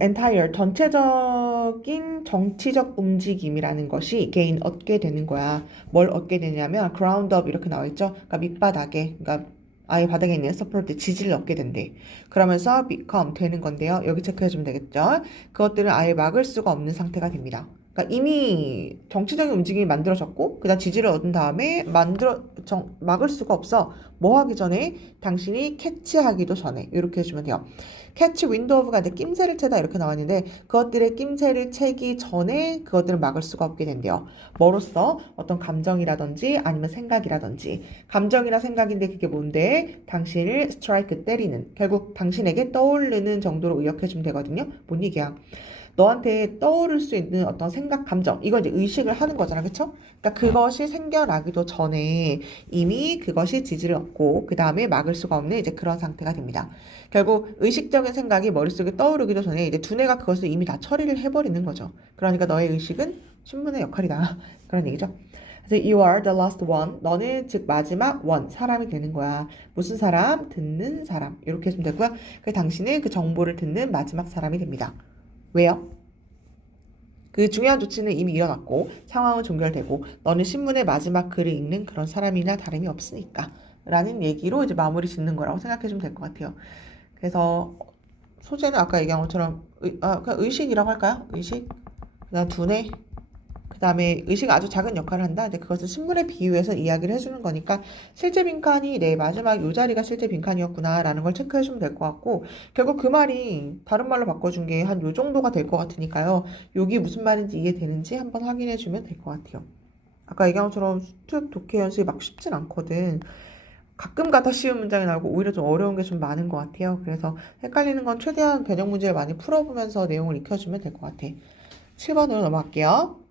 entire, 전체적인 정치적 움직임이라는 것이 gain, 얻게 되는 거야. 뭘 얻게 되냐면 ground up 이렇게 나와 있죠. 그러니까 밑바닥에, 그러니까 아예 바닥에 있는 support, 지지를 얻게 된대. 그러면서 become, 되는 건데요. 여기 체크해주면 되겠죠. 그것들은 아예 막을 수가 없는 상태가 됩니다. 그러니까 이미 정치적인 움직임이 만들어졌고 그다음 지지를 얻은 다음에 막을 수가 없어. 뭐 하기 전에? 당신이 캐치하기도 전에. 이렇게 해주면 돼요. 캐치 윈도우 오브가 이제 낌새를 채다 이렇게 나왔는데 그것들의 낌새를 채기 전에 그것들을 막을 수가 없게 된대요. 뭐로써? 어떤 감정이라든지 아니면 생각이라든지. 감정이나 생각인데 그게 뭔데? 당신을 스트라이크, 때리는, 결국 당신에게 떠오르는 정도로 의역해주면 되거든요. 뭔 얘기야? 너한테 떠오를 수 있는 어떤 생각, 감정, 이건 이제 의식을 하는 거잖아. 그쵸? 그러니까 그것이 생겨나기도 전에 이미 그것이 지지를 얻고 그 다음에 막을 수가 없는 이제 그런 상태가 됩니다. 결국 의식적인 생각이 머릿속에 떠오르기도 전에 이제 두뇌가 그것을 이미 다 처리를 해버리는 거죠. 그러니까 너의 의식은 신문의 역할이다. 그런 얘기죠. 그래서 you are the last one. 너는 즉 마지막 one 사람이 되는 거야. 무슨 사람? 듣는 사람. 이렇게 해주면 되고요. 그 당신은 그 정보를 듣는 마지막 사람이 됩니다. 왜요? 그 중요한 조치는 이미 일어났고 상황은 종결되고 너는 신문의 마지막 글을 읽는 그런 사람이나 다름이 없으니까 라는 얘기로 이제 마무리 짓는 거라고 생각해 주면 될 것 같아요. 그래서 소재는 아까 얘기한 것처럼 그냥 의식이라고 할까요? 의식, 그다음 두뇌, 그 다음에 의식이 아주 작은 역할을 한다. 근데 그것을 신문에 비유해서 이야기를 해주는 거니까 실제 빈칸이 내 마지막 요 자리가 실제 빈칸이었구나 라는 걸 체크해주면 될 것 같고 결국 그 말이 다른 말로 바꿔준 게 한 요 정도가 될 것 같으니까요. 여기 무슨 말인지 이해되는지 한번 확인해주면 될 것 같아요. 아까 얘기한 것처럼 수특 독해 연습이 막 쉽진 않거든. 가끔 가다 쉬운 문장이 나오고 오히려 좀 어려운 게 좀 많은 것 같아요. 그래서 헷갈리는 건 최대한 변형 문제를 많이 풀어보면서 내용을 익혀주면 될 것 같아. 7번으로 넘어갈게요.